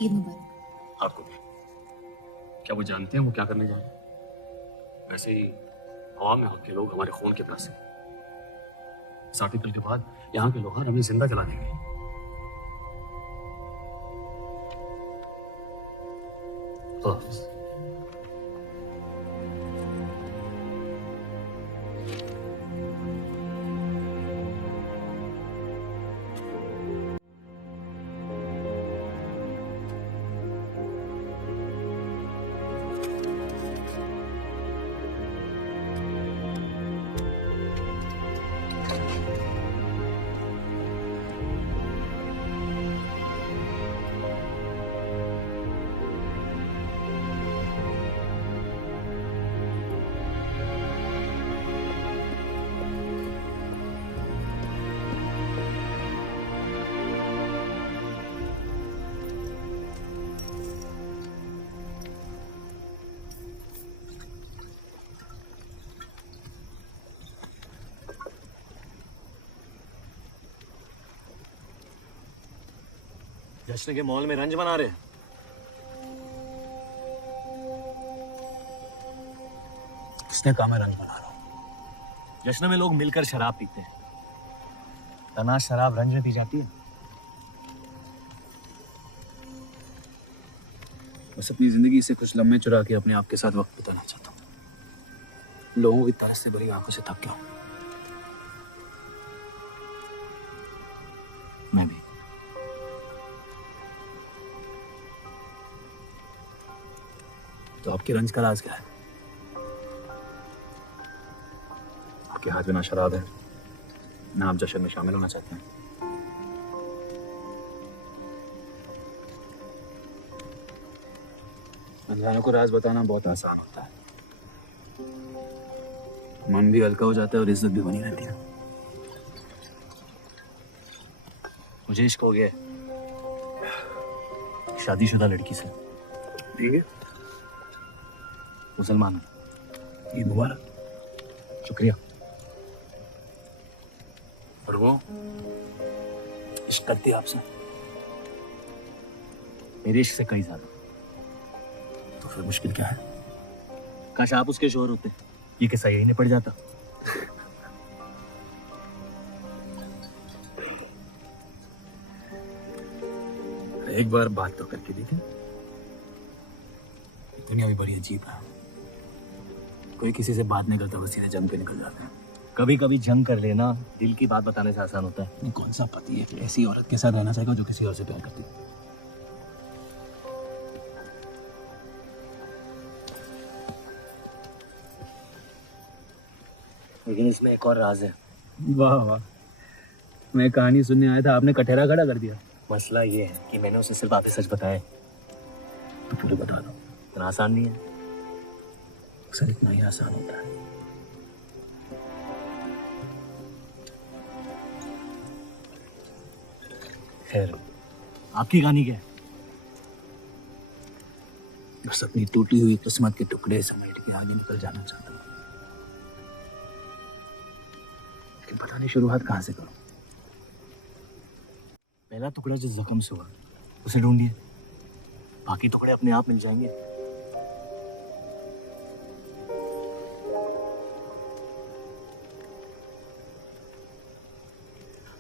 ईद मुबारक। आपको भी। क्या वो जानते हैं वो क्या करने जा रहे हैं? वैसे ही हवा में होके लोग हमारे खून के प्यासे। इस आर्टिकल के बाद यहाँ के लोग हमें जिंदा जला देंगे। खुदा जश्न के मॉल में रंज बना रहे हैं। किसने कहा मैं रंज बना रहा हूँ? जश्न में लोग मिलकर शराब पीते हैं। तना शराब रंज में पी जाती है। बस अपनी जिंदगी से कुछ लम्हे चुरा के अपने आप के साथ वक्त बिताना चाहता हूँ। लोगों की तरह से बड़ी आंखों से थक गया हूँ। मैं भी। तो आपके रंज का राज क्या है? आपके हाथ में ना शराब है ना आप जश्न में शामिल होना चाहते हैं। अनजानों को राज बताना बहुत आसान होता है। मन भी हल्का हो जाता है और इज्जत भी बनी रहती है। मुझे इश्क हो गया शादीशुदा लड़की से। ठीक है, मुसलमान। ईद मुबारक। शुक्रिया। और वो इश्क करती है आपसे? मेरे इश्क से कई ज्यादा। तो फिर मुश्किल क्या है? काश आप उसके शोहर होते, ये किस्सा यही निपट जाता। एक बार बात तो करके देखें। दुनिया भी बड़ी अजीब है। कोई किसी से बात नहीं करता, वो सीधे जंग पे निकल जाता है। कभी कभी जंग कर लेना दिल की बात बताने से आसान होता है। कौन सा पति है ऐसी औरत के साथ रहना चाहेगा जो किसी और से प्यार करती है? लेकिन इसमें एक और राज है। वाह वाह, मैं कहानी सुनने आया था, आपने कटहरा खड़ा कर दिया। मसला ये है कि मैंने उसे सिर्फ आधे सच बताए। तो पूरे बता दो। इतना आसान नहीं है। अक्सर इतना ही आसान होता है। खैर, आपकी कहानी क्या है? बस अपनी टूटी हुई किस्मत के टुकड़े समेट के आगे निकल जाना चाहता हूँ, लेकिन पता नहीं शुरुआत कहाँ से करूँ। पहला टुकड़ा जो जख्म से हुआ उसे ढूंढिए, बाकी टुकड़े अपने आप मिल जाएंगे।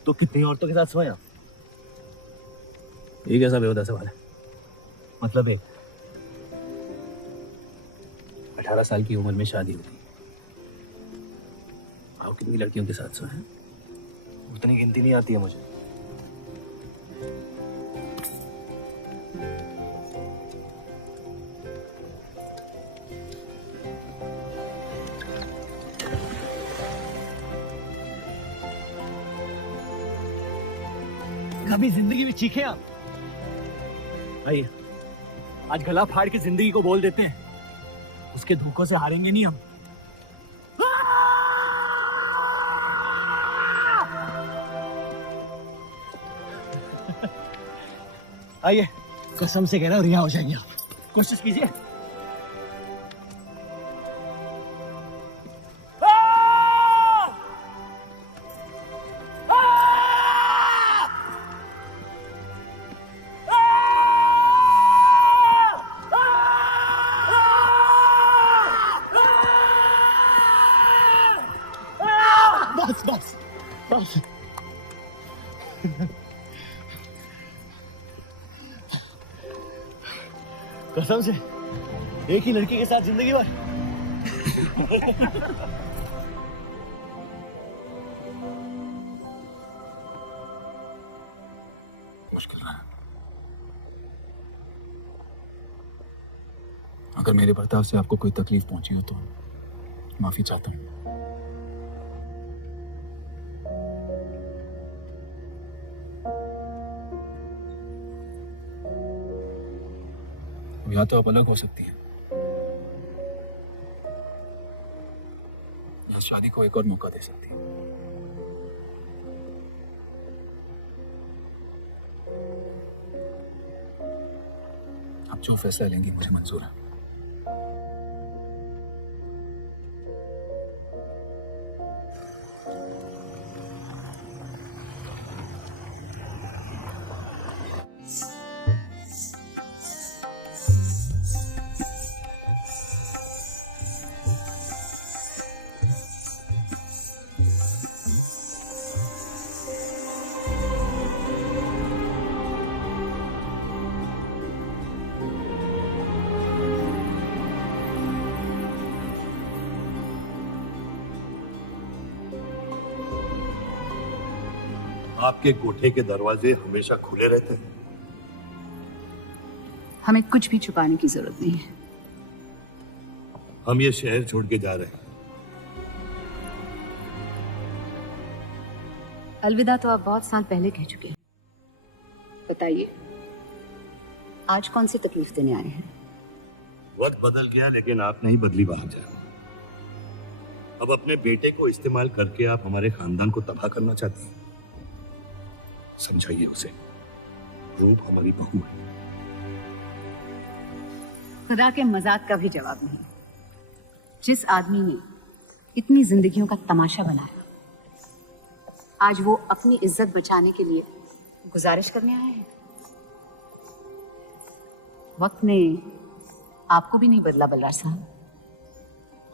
तो कितनी औरतों के साथ सोया? ये कैसा बेहुदा सवाल है? मतलब एक 18 साल की उम्र में शादी होती। आप कितनी लड़कियों के साथ सोए? उतनी गिनती नहीं आती है मुझे। कभी जिंदगी में चीखे आप? आइए आज गला फाड़ के जिंदगी को बोल देते हैं, उसके धोखों से हारेंगे नहीं हम। आइए, कसम से कह रहा हूं रिहा हो जाएंगे आप, कोशिश कीजिए। बस बस बस। कसम से एक ही लड़की के साथ जिंदगी भर। मुश्किल रहा। अगर मेरे बर्ताव से आपको कोई तकलीफ पहुंची हो तो माफी चाहता हूं। या तो आप अलग हो सकती हैं या शादी को एक और मौका दे सकती हैं। आप जो फैसला लेंगी मुझे मंजूर है। आपके कोठे के दरवाजे हमेशा खुले रहते हैं। हमें कुछ भी छुपाने की जरूरत नहीं है। हम ये शहर छोड़ के जा रहे हैं। अलविदा तो आप बहुत साल पहले कह चुके हैं। बताइए, आज कौन सी तकलीफ देने आए हैं? वक्त बदल गया लेकिन आप नहीं बदली बाहर जाए। अब अपने बेटे को इस्तेमाल करके आप हमारे खानदान को तबाह करना चाहती हैं। समझाइए उसे, रूप हमारी बहू है। खुदा के मजाक का भी जवाब नहीं। जिस आदमी ने इतनी जिंदगियों का तमाशा बनाया, आज वो अपनी इज्जत बचाने के लिए गुजारिश करने आए हैं। वक्त ने आपको भी नहीं बदला बलराज साहब।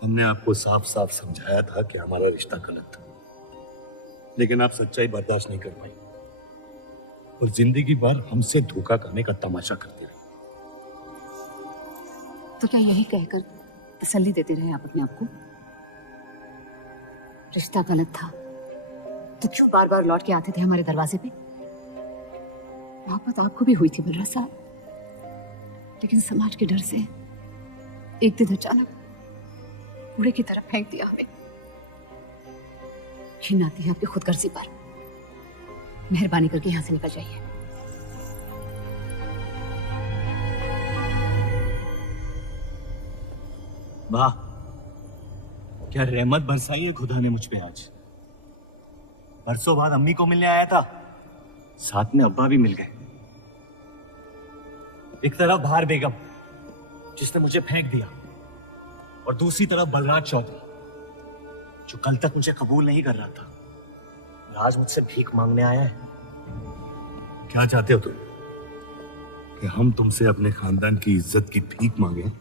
हमने आपको साफ साफ समझाया था कि हमारा रिश्ता गलत था, लेकिन आप सच्चाई बर्दाश्त नहीं कर पाई और जिंदगी भर हमसे धोखा करने का तमाशा करते रहे। तो क्या यही कहकर तसल्ली देते रहे आप अपने आप को? रिश्ता गलत था तो क्यों बार बार लौट के आते थे हमारे दरवाजे पे? मोहब्बत आपको भी हुई थी बलराज साहब, लेकिन समाज के डर से एक दिन अचानक कूड़े की तरफ फेंक दिया हमें। घिन आती है आपकी खुदगर्जी पर। मेहरबानी करके यहां से निकल जाइए। वाह, क्या रहमत बरसाई है खुदा ने मुझ पे आज। बरसों बाद अम्मी को मिलने आया था, साथ में अब्बा भी मिल गए। एक तरफ बहार बेगम जिसने मुझे फेंक दिया और दूसरी तरफ बलराज चौधरी जो कल तक मुझे कबूल नहीं कर रहा था और आज मुझसे भीख मांगने आया है। क्या चाहते हो तुम? कि हम तुमसे अपने खानदान की इज्जत की भीख मांगे?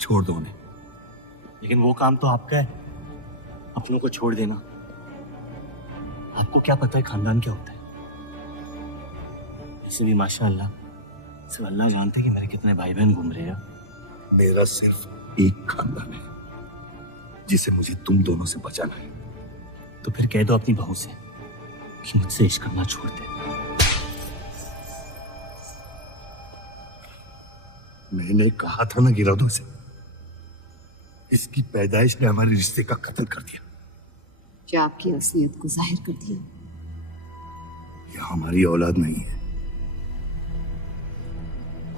छोड़ दो उन्हें। लेकिन वो काम तो आपका है, अपनों को छोड़ देना। आपको क्या पता है खानदान क्या होता है? इसलिए माशाअल्लाह सिर्फ अल्लाह जानते हैं कि मेरे कितने भाई बहन घूम रहे हैं। मेरा सिर्फ एक खानदान है जिसे मुझे तुम दोनों से बचाना है। तो फिर कह दो अपनी बहू से कि मुझसे इश्क करना छोड़ दे। मैंने कहा था ना गिरा दो इसे। इसकी पैदाइश ने हमारे रिश्ते का कत्ल कर दिया। क्या आपकी असलियत को जाहिर कर दिया? यह हमारी औलाद नहीं है,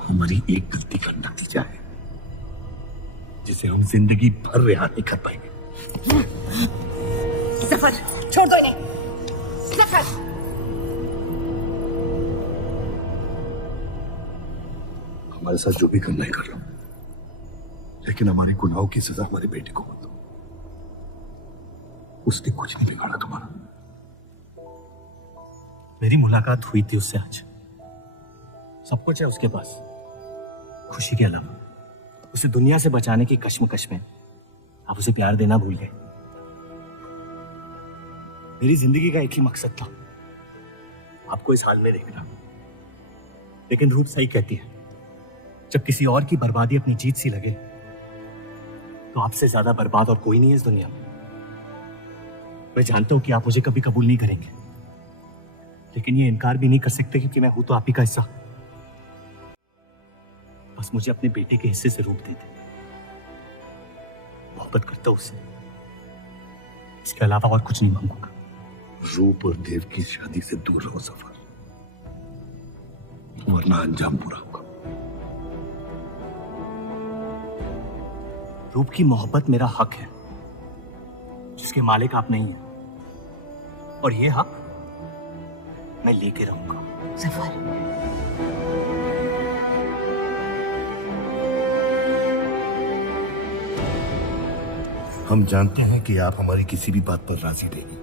हमारी एक गलती का नतीजा है जिसे हम जिंदगी भर रिहा नहीं कर पाएंगे। जफर, छोड़ दो इन्हें। जफर, हमारे साथ जो भी करना है कर लो, लेकिन हमारे गुनाहों की सजा हमारे बेटे को मत दो। उसने कुछ नहीं बिगाड़ा तुम्हारा। मेरी मुलाकात हुई थी उससे आज। सब कुछ है उसके पास, खुशी के अलावा। उसे दुनिया से बचाने की कश्मकश में आप उसे प्यार देना भूल गए। मेरी जिंदगी का एक ही मकसद था, आपको इस हाल में देखना। लेकिन रूप सही कहती है, जब किसी और की बर्बादी अपनी जीत सी लगे तो आपसे ज्यादा बर्बाद और कोई नहीं है इस दुनिया में। मैं जानता हूं कि आप मुझे कभी कबूल नहीं करेंगे, लेकिन ये इनकार भी नहीं कर सकते क्योंकि मैं हूं तो आप ही का हिस्सा। बस मुझे अपने बेटे के हिस्से से रूप दे दे। मोहब्बत करता हूं उससे, इसके अलावा और कुछ नहीं मांगूंगा। रूप और देव की शादी से दूर रहो सफर, वरना अंजाम बुरा होगा। रूप की मोहब्बत मेरा हक है, जिसके मालिक आप नहीं हैं, और ये हक मैं लेके रहूंगा। जफर, हम जानते हैं कि आप हमारी किसी भी बात पर राजी रहेंगी,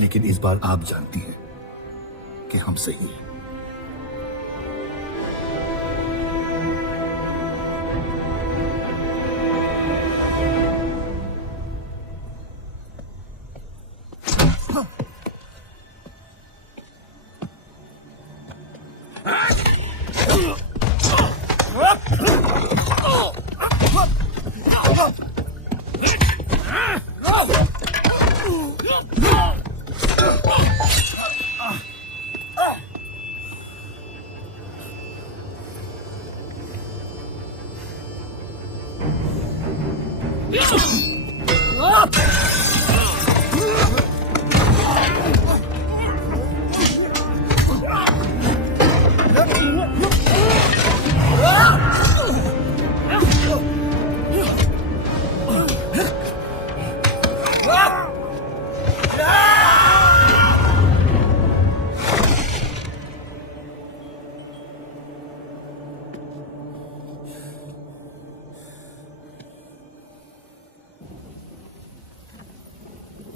लेकिन इस बार आप जानती हैं कि हम सही हैं।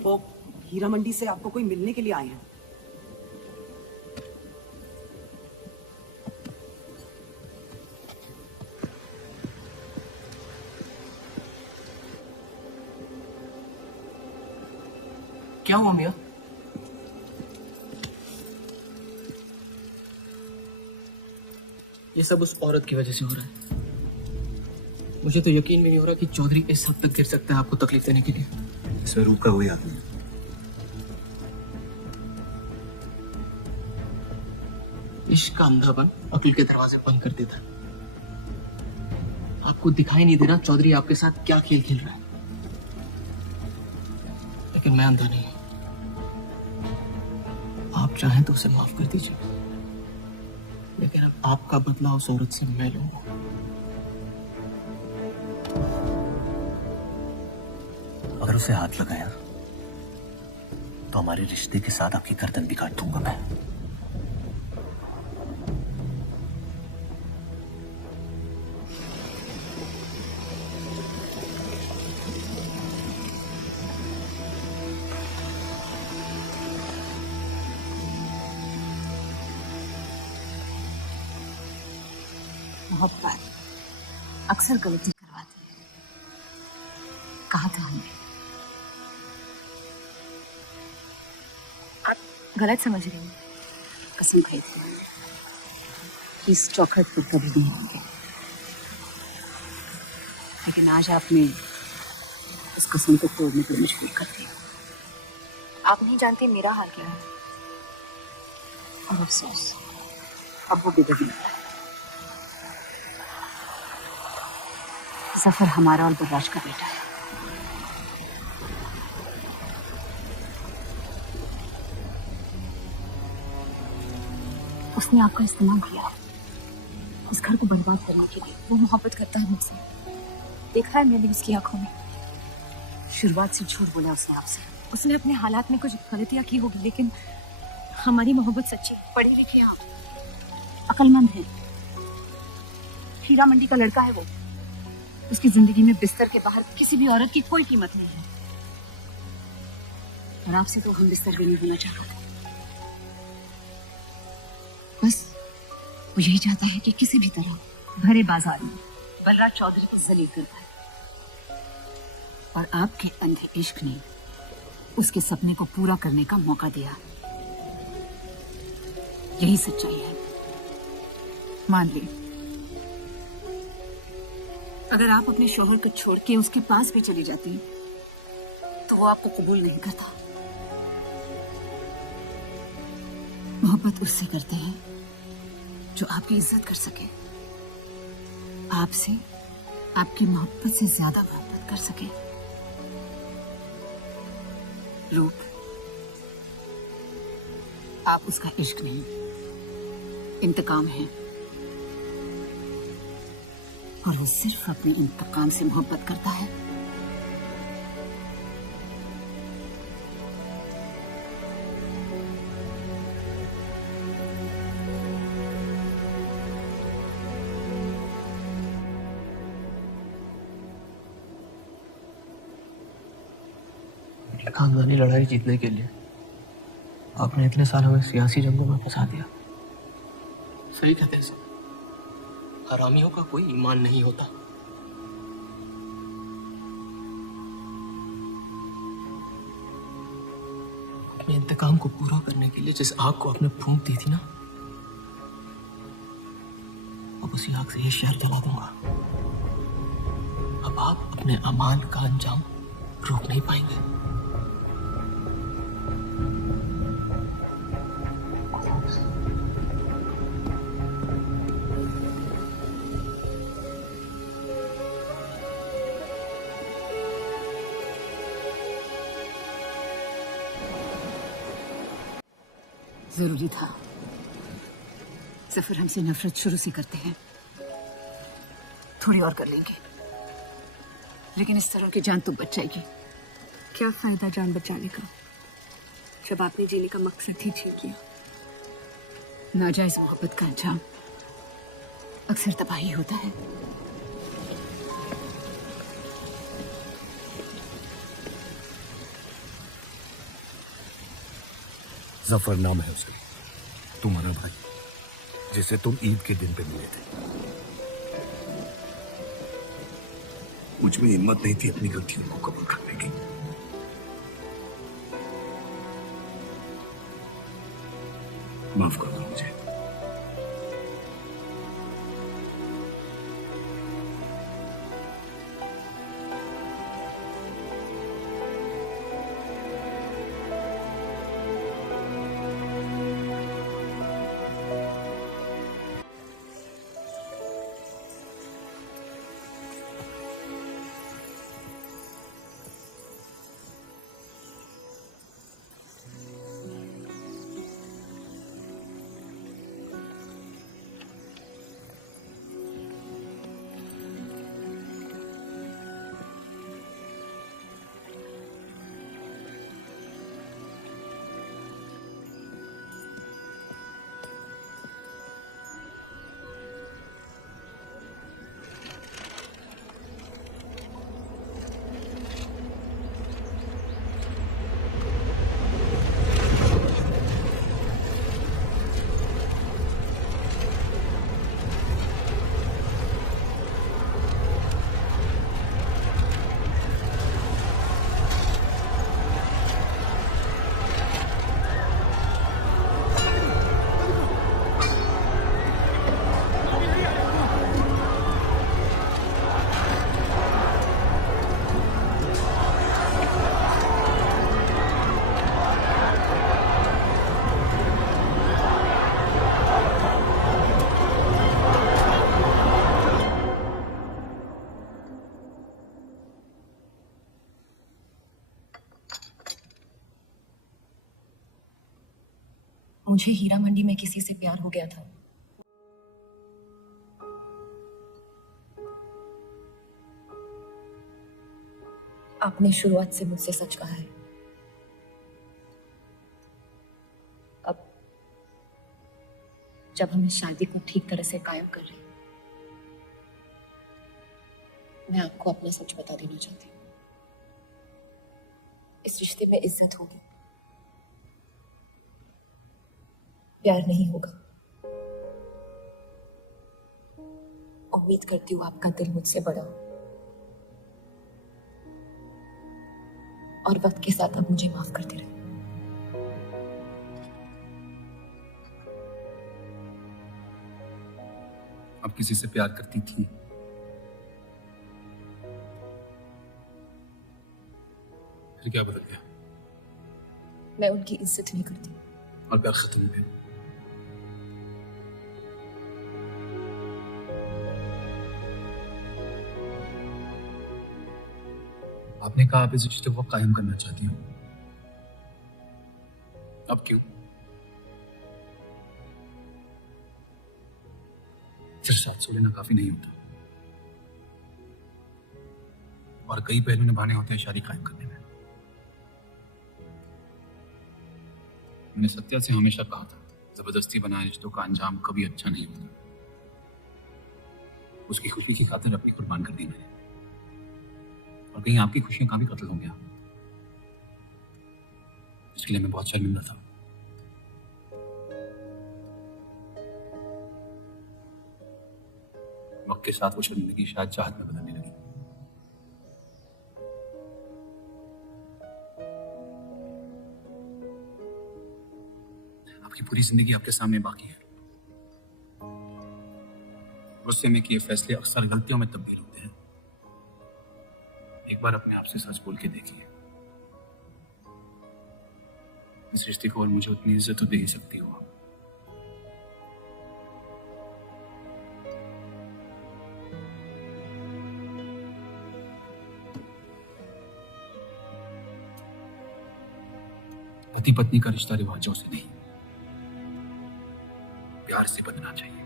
तो हीरा मंडी से आपको कोई मिलने के लिए आए हैं? क्या हुआ मियां? ये सब उस औरत की वजह से हो रहा है। मुझे तो यकीन भी नहीं हो रहा कि चौधरी इस हद तक गिर सकता है आपको तकलीफ देने के लिए। इसमें रूप का कोई आदमी। इश्क का अंधापन अक्ल के दरवाजे बंद कर देता है। आपको दिखाई नहीं दे रहा चौधरी आपके साथ क्या खेल खेल रहा है, लेकिन मैं अंधा नहीं हूं। आप चाहें तो उसे माफ कर दीजिए, लेकिन अब आपका बदला उस औरत से मैं लूंगा। अगर उसे हाथ लगाया तो हमारे रिश्ते के साथ आपकी गर्दन भी काट दूंगा मैं। मोहब्बत अक्सर गलती करवाती है। कहा था हमने। आप गलत समझ रही हैं। कसम खाई थी मैंने कि इस चौखट पर कभी नहीं होंगे, लेकिन आज आपने इस कसम को तोड़ने के लिए मजबूर कर दिया। आप नहीं जानती मेरा हाल क्या है, और अफसोस अब वो बिगड़ गया। सफर हमारा और बलराज का बेटा है। उसने आपका इस्तेमाल किया इस घर को बर्बाद करने के लिए। वो मोहब्बत करता है मुझसे, देखा है मैंने उसकी आंखों में। शुरुआत से झूठ बोला उसने आपसे। उसने अपने हालात में कुछ गलतियां की होगी, लेकिन हमारी मोहब्बत सच्ची। पढ़े लिखे आप, अक्लमंद हैं। हीरा मंडी का लड़का है वो। उसकी जिंदगी में बिस्तर के बाहर किसी भी औरत की कोई कीमत नहीं है। और आपसे तो हम बिस्तर भी नहीं होना चाहते। बस वो यही चाहता है कि किसी भी तरह भरे बाजार में बलराज चौधरी को जलील कर पाए। और आपके अंधे इश्क ने उसके सपने को पूरा करने का मौका दिया। यही सच्चाई है, मान ली। अगर आप अपने शोहर को छोड़ के उसके पास भी चली जाती तो वो आपको कबूल नहीं करता। मोहब्बत उससे करते हैं जो आपकी इज्जत कर सके, आपसे, आपकी मोहब्बत से ज्यादा मोहब्बत कर सके। रूप, आप उसका इश्क नहीं, इंतकाम है। और वो सिर्फ अपने इंतकाम से मोहब्बत करता है। खानदानी लड़ाई जीतने के लिए आपने इतने साल हमें सियासी जंगों में फंसा दिया। सही कहते हैं सब, हरामियों का कोई ईमान नहीं होता। अपने इंतकाम को पूरा करने के लिए जिस आग को आपने फूंक दी थी ना, अब उसी आग से ये शहर जला दूंगा। अब आप अपने अमान का अंजाम रोक नहीं पाएंगे। जरूरी था। सफर हमसे नफरत शुरू से करते हैं, थोड़ी और कर लेंगे, लेकिन इस तरह की जान तो बच जाएगी। क्या फायदा जान बचाने का जब आपने जीने का मकसद ही छीन लिया। नाजायज मोहब्बत का अंजाम अक्सर तबाही होता है। जफर नाम है उसका, तुम्हारा भाई, जिसे तुम ईद के दिन पे मिले थे। मुझ में हिम्मत नहीं थी अपनी गलतियों को कबूल करने की। माफ कर दो मुझे। मुझे हीरा मंडी में किसी से प्यार हो गया था। आपने शुरुआत से मुझसे सच कहा है। अब जब हम इस शादी को ठीक तरह से कायम कर रहे हैं, मैं आपको अपना सच बता देना चाहती हूँ। इस रिश्ते में इज्जत होगी, प्यार नहीं होगा। उम्मीद करती हूँ आपका दिल मुझसे बड़ा हो और वक्त के साथ आप मुझे माफ करते रहे। आप किसी से प्यार करती थी? फिर क्या बदल गया? मैं उनकी इज्जत नहीं करती। और प्यार खत्म हो गया? आपने कहा आप इस रिश्ते को कायम करना चाहती हो, अब क्यों? सिर्फ 700 लेना काफी नहीं होता, और कई पहलू निभाने होते हैं शादी कायम करने में। मैंने सत्या से हमेशा कहा था, जबरदस्ती बनाए रिश्तों का अंजाम कभी अच्छा नहीं होता। उसकी खुशी की खातिर अपनी कुर्बान कर दी मैंने, और कहीं आपकी खुशियां कहाँ भी कत्ल हो गया, इसके लिए मैं बहुत शर्मिंदा था। वक्त के साथ वो शर्मिंदगी शायद चाहत में बदलने लगी। आपकी पूरी जिंदगी आपके सामने बाकी है। गुस्से में किए फैसले अक्सर गलतियों में तब्दील होते हैं। एक बार अपने आप से सच बोल के देखिए, इस रिश्ते को और मुझे उतनी इज्जत तो दे ही सकती हो। पति पत्नी का रिश्ता रिवाजों से नहीं, प्यार से बदलना चाहिए।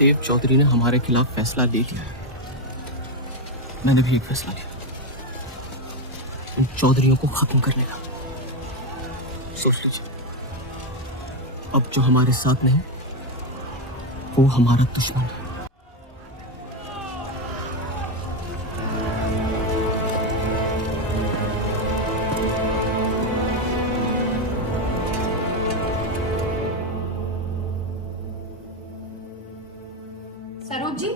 देव चौधरी ने हमारे खिलाफ फैसला ले लिया है। मैंने भी एक फैसला लिया, उन चौधरियों को खत्म करने का। सोच लीजिए, अब जो हमारे साथ नहीं वो हमारा दुश्मन है। सरोज जी,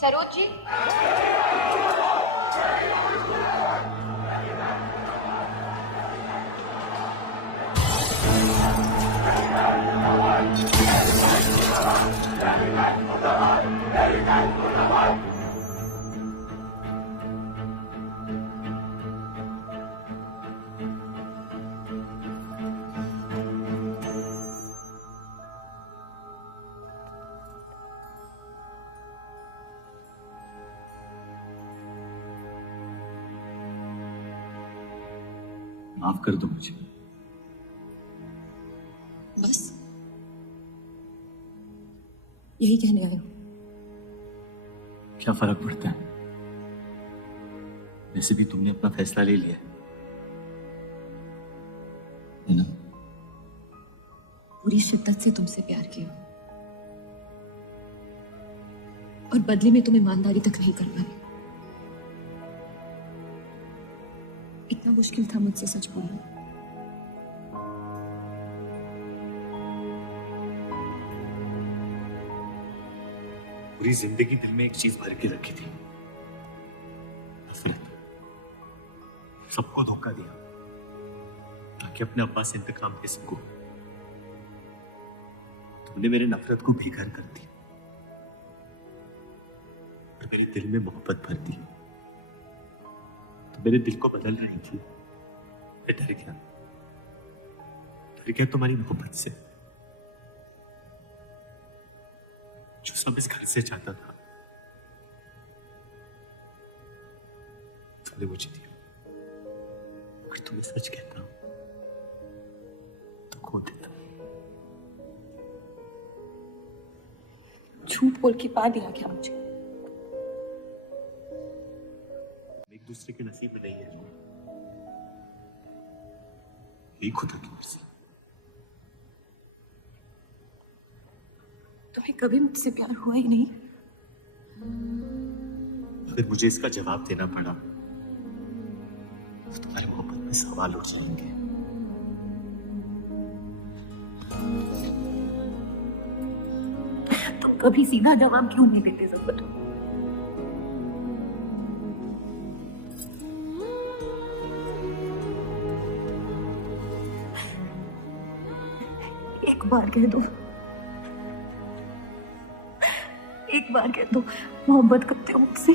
सरोज जी, माफ कर दो मुझे। बस यही कहने आए हो? क्या फर्क पड़ता है, वैसे भी तुमने अपना फैसला ले लिया है ना? पूरी शिद्दत से तुमसे प्यार किया और बदले में तुम ईमानदारी तक नहीं कर पाए। इतना मुश्किल था मुझसे सच बोलना। पूरी जिंदगी दिल में एक चीज भर के रखी थी, नफरत। सबको धोखा दिया ताकि अपने अब्बा से इंतकाम ले सकूं। तुमने मेरे नफरत को बेघर कर दिया और मेरे दिल में मोहब्बत भर दी। तो मेरे दिल को बदल रही थी। मैं डर गया तुम्हारी मोहब्बत से, जो सब इस घर से चाहता था तुमने मुझे दिया। अगर तुम्हें सच कहता हूं तो खो देता। झूठ बोल के पा दिया क्या मुझे? एक दूसरे के नसीब में नहीं है, ये खुदा की मर्जी। तुम्हें कभी मुझसे प्यार हुआ ही नहीं? अगर मुझे इसका जवाब देना पड़ा तो तुम्हारी मोहब्बत में सवाल उठ जाएंगे। तुम कभी सीधा जवाब क्यों नहीं देते ज़फर? एक बार कह दो, एक बार कह दो मोहब्बत करते हो मुझसे।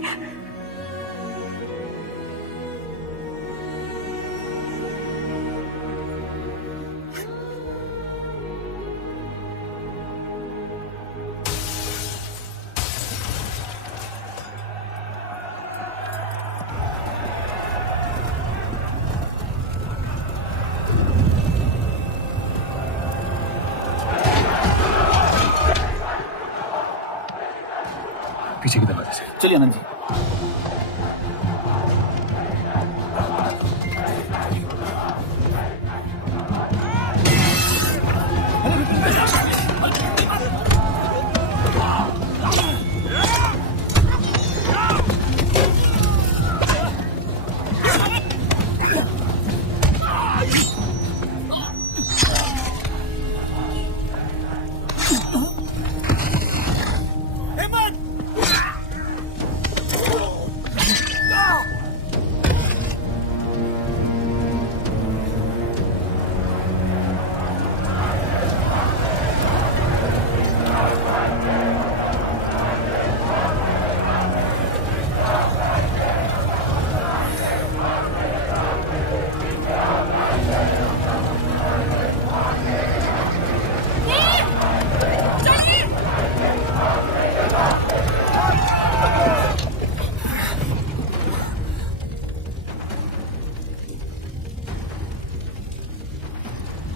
पीछे की दरवाजे से। चलिए आनंद जी।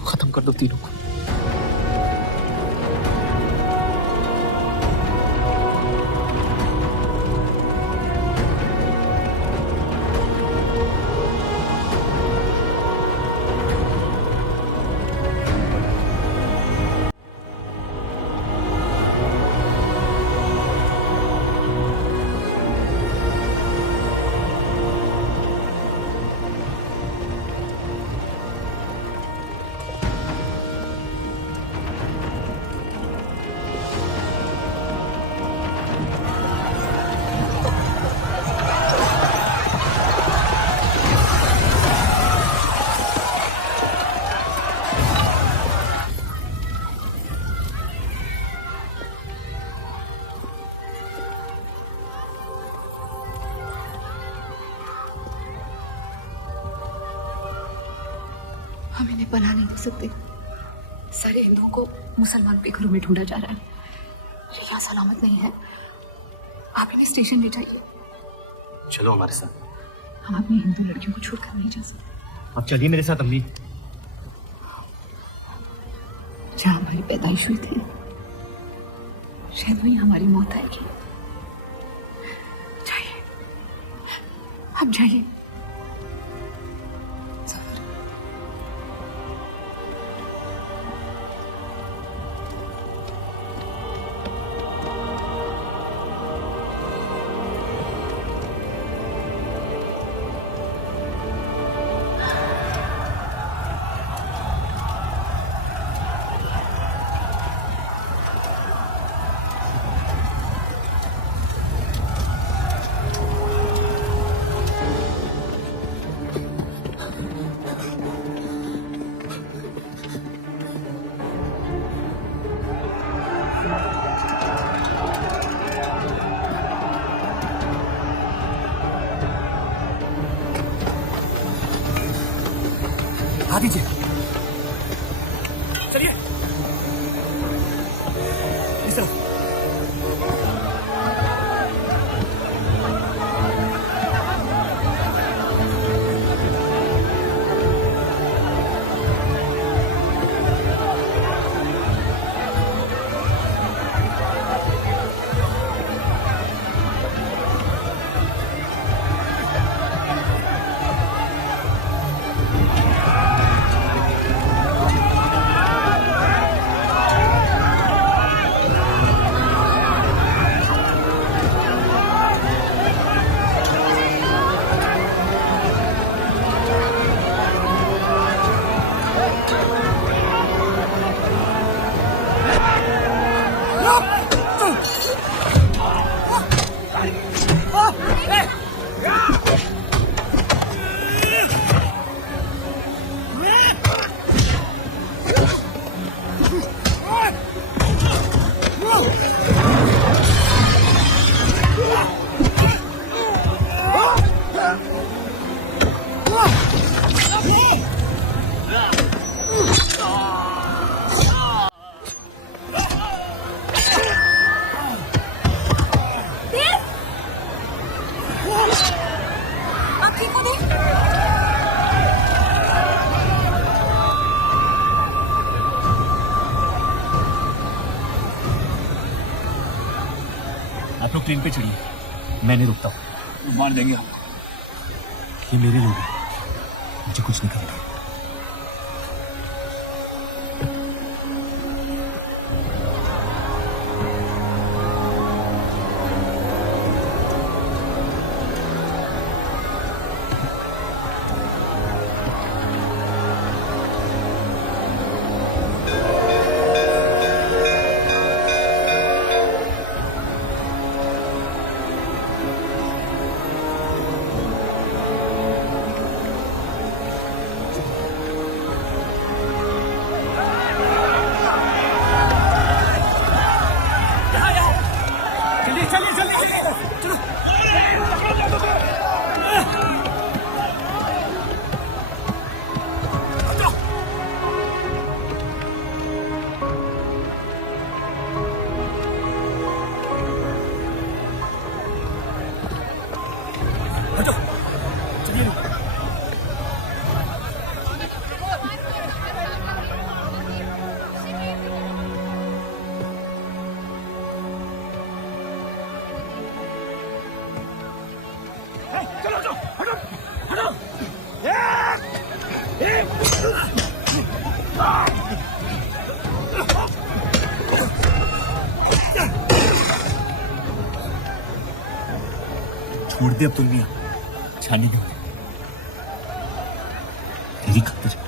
खत्म कर दो तीनों को। हम इन्हें पनाह नहीं दे सकते। सारे हिंदुओं को मुसलमान बेघरों में ढूंढा जा रहा है। ये यहाँ सलामत नहीं है। आप इन्हें स्टेशन ले जाइए। चलो हमारे साथ। हम अपनी हिंदू लड़कियों को छोड़कर नहीं जा सकते। आप चलिए मेरे साथ अम्मी। जहाँ हमारी पैदाइश हुई थी शायद वहीं हमारी मौत आएगी। जाइए, आप जाइए। हाथ दीजिए। चलिए इस तरफ। आप लोग ट्रेन पे चढ़िए, मैं नहीं रुकता हूँ। मार देंगे हम। ये मेरे लोग हैं, मुझे कुछ नहीं करना। छोड़ दे अब दुनिया, छाने दे तेरी खातिर।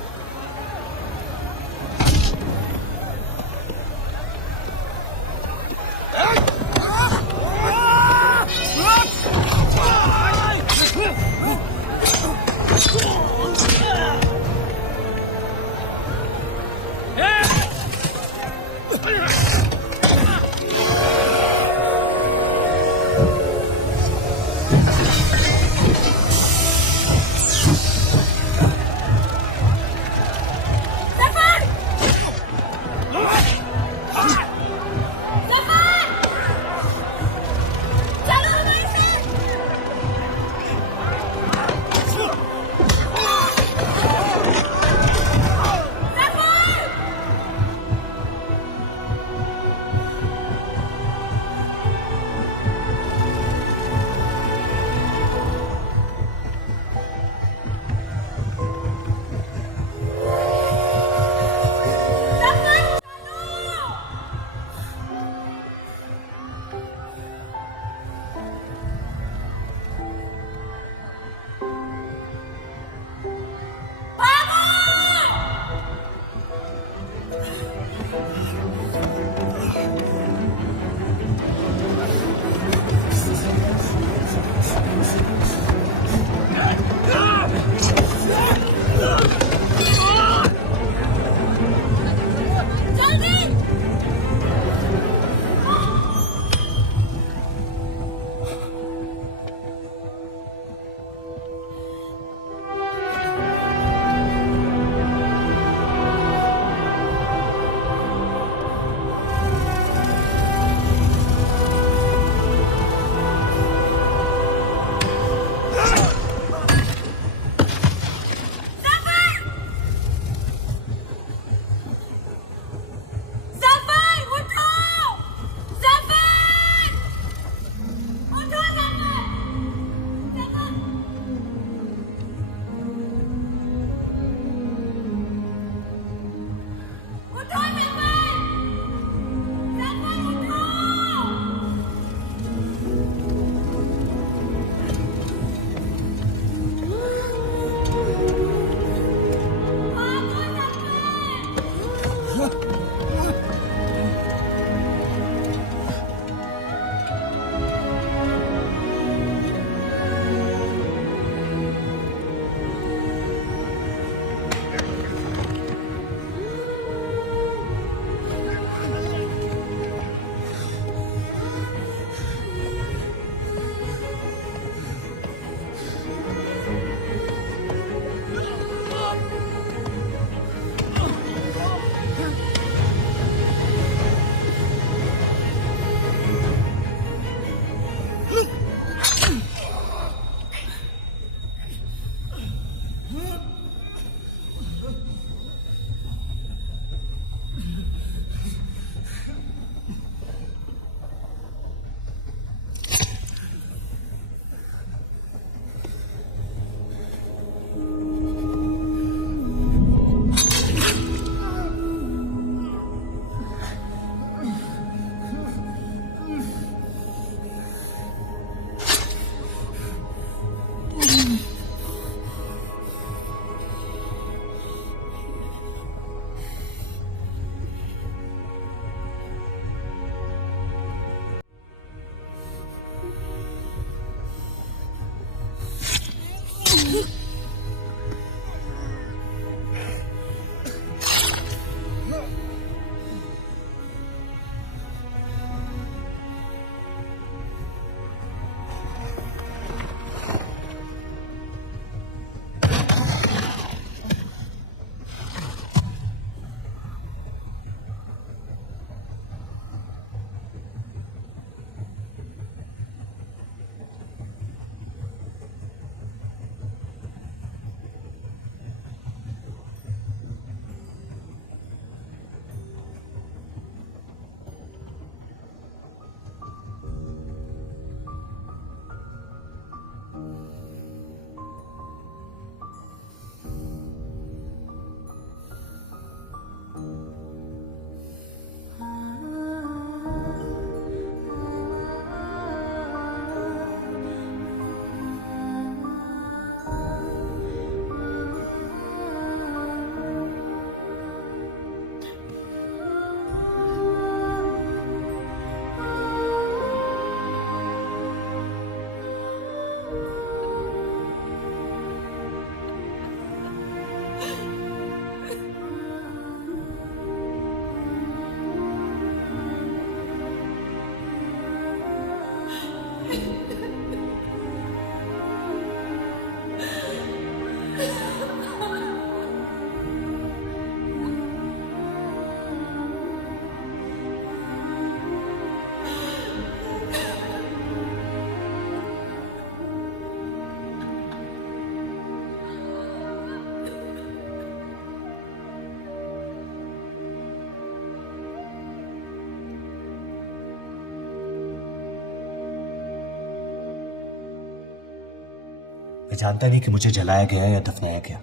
मैं जानता नहीं कि मुझे जलाया गया या दफनाया गया,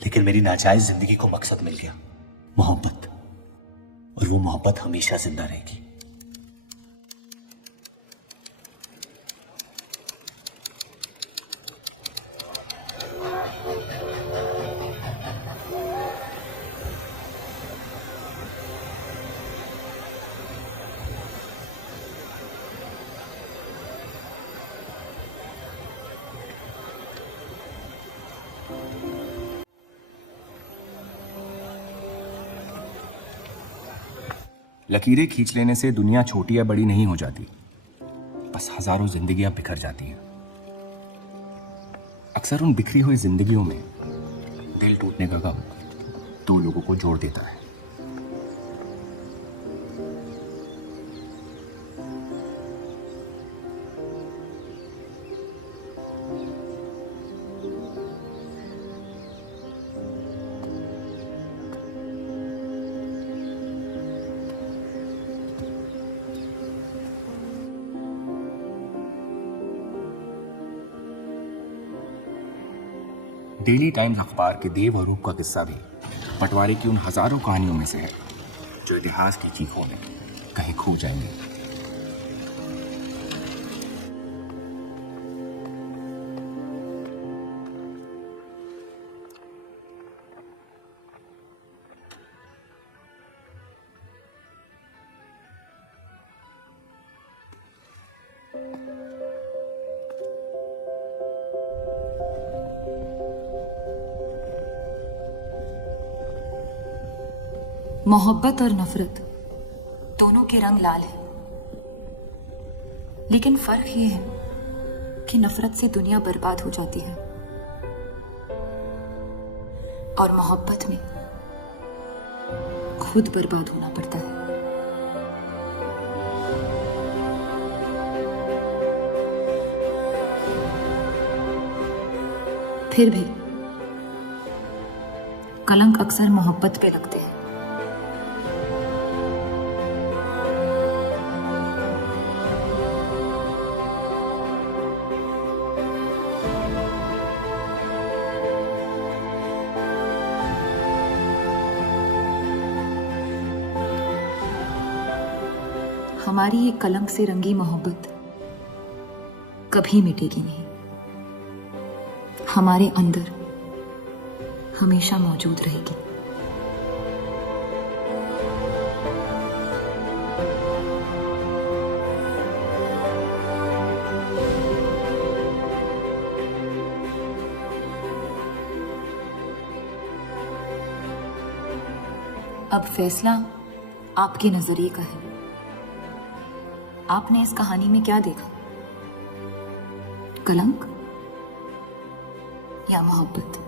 लेकिन मेरी नाजायज जिंदगी को मकसद मिल गया, मोहब्बत। और वो मोहब्बत हमेशा जिंदा रहेगी। लकीरें खींच लेने से दुनिया छोटी या बड़ी नहीं हो जाती, बस हजारों जिंदगियां बिखर जाती हैं। अक्सर उन बिखरी हुई जिंदगियों में दिल टूटने का गम दो लोगों को जोड़ देता है। डेली टाइम्स अखबार के देव और रूप का किस्सा भी बंटवारे की उन हजारों कहानियों में से है जो इतिहास की चीखों में कहीं खो जाएंगे। मोहब्बत और नफरत दोनों के रंग लाल हैं, लेकिन फर्क ये है कि नफरत से दुनिया बर्बाद हो जाती है और मोहब्बत में खुद बर्बाद होना पड़ता है। फिर भी कलंक अक्सर मोहब्बत पे लगते हैं। हमारी ये कलंक से रंगी मोहब्बत कभी मिटेगी नहीं, हमारे अंदर हमेशा मौजूद रहेगी। अब फैसला आपके नजरिए का है। आपने इस कहानी में क्या देखा? कलंक या मोहब्बत?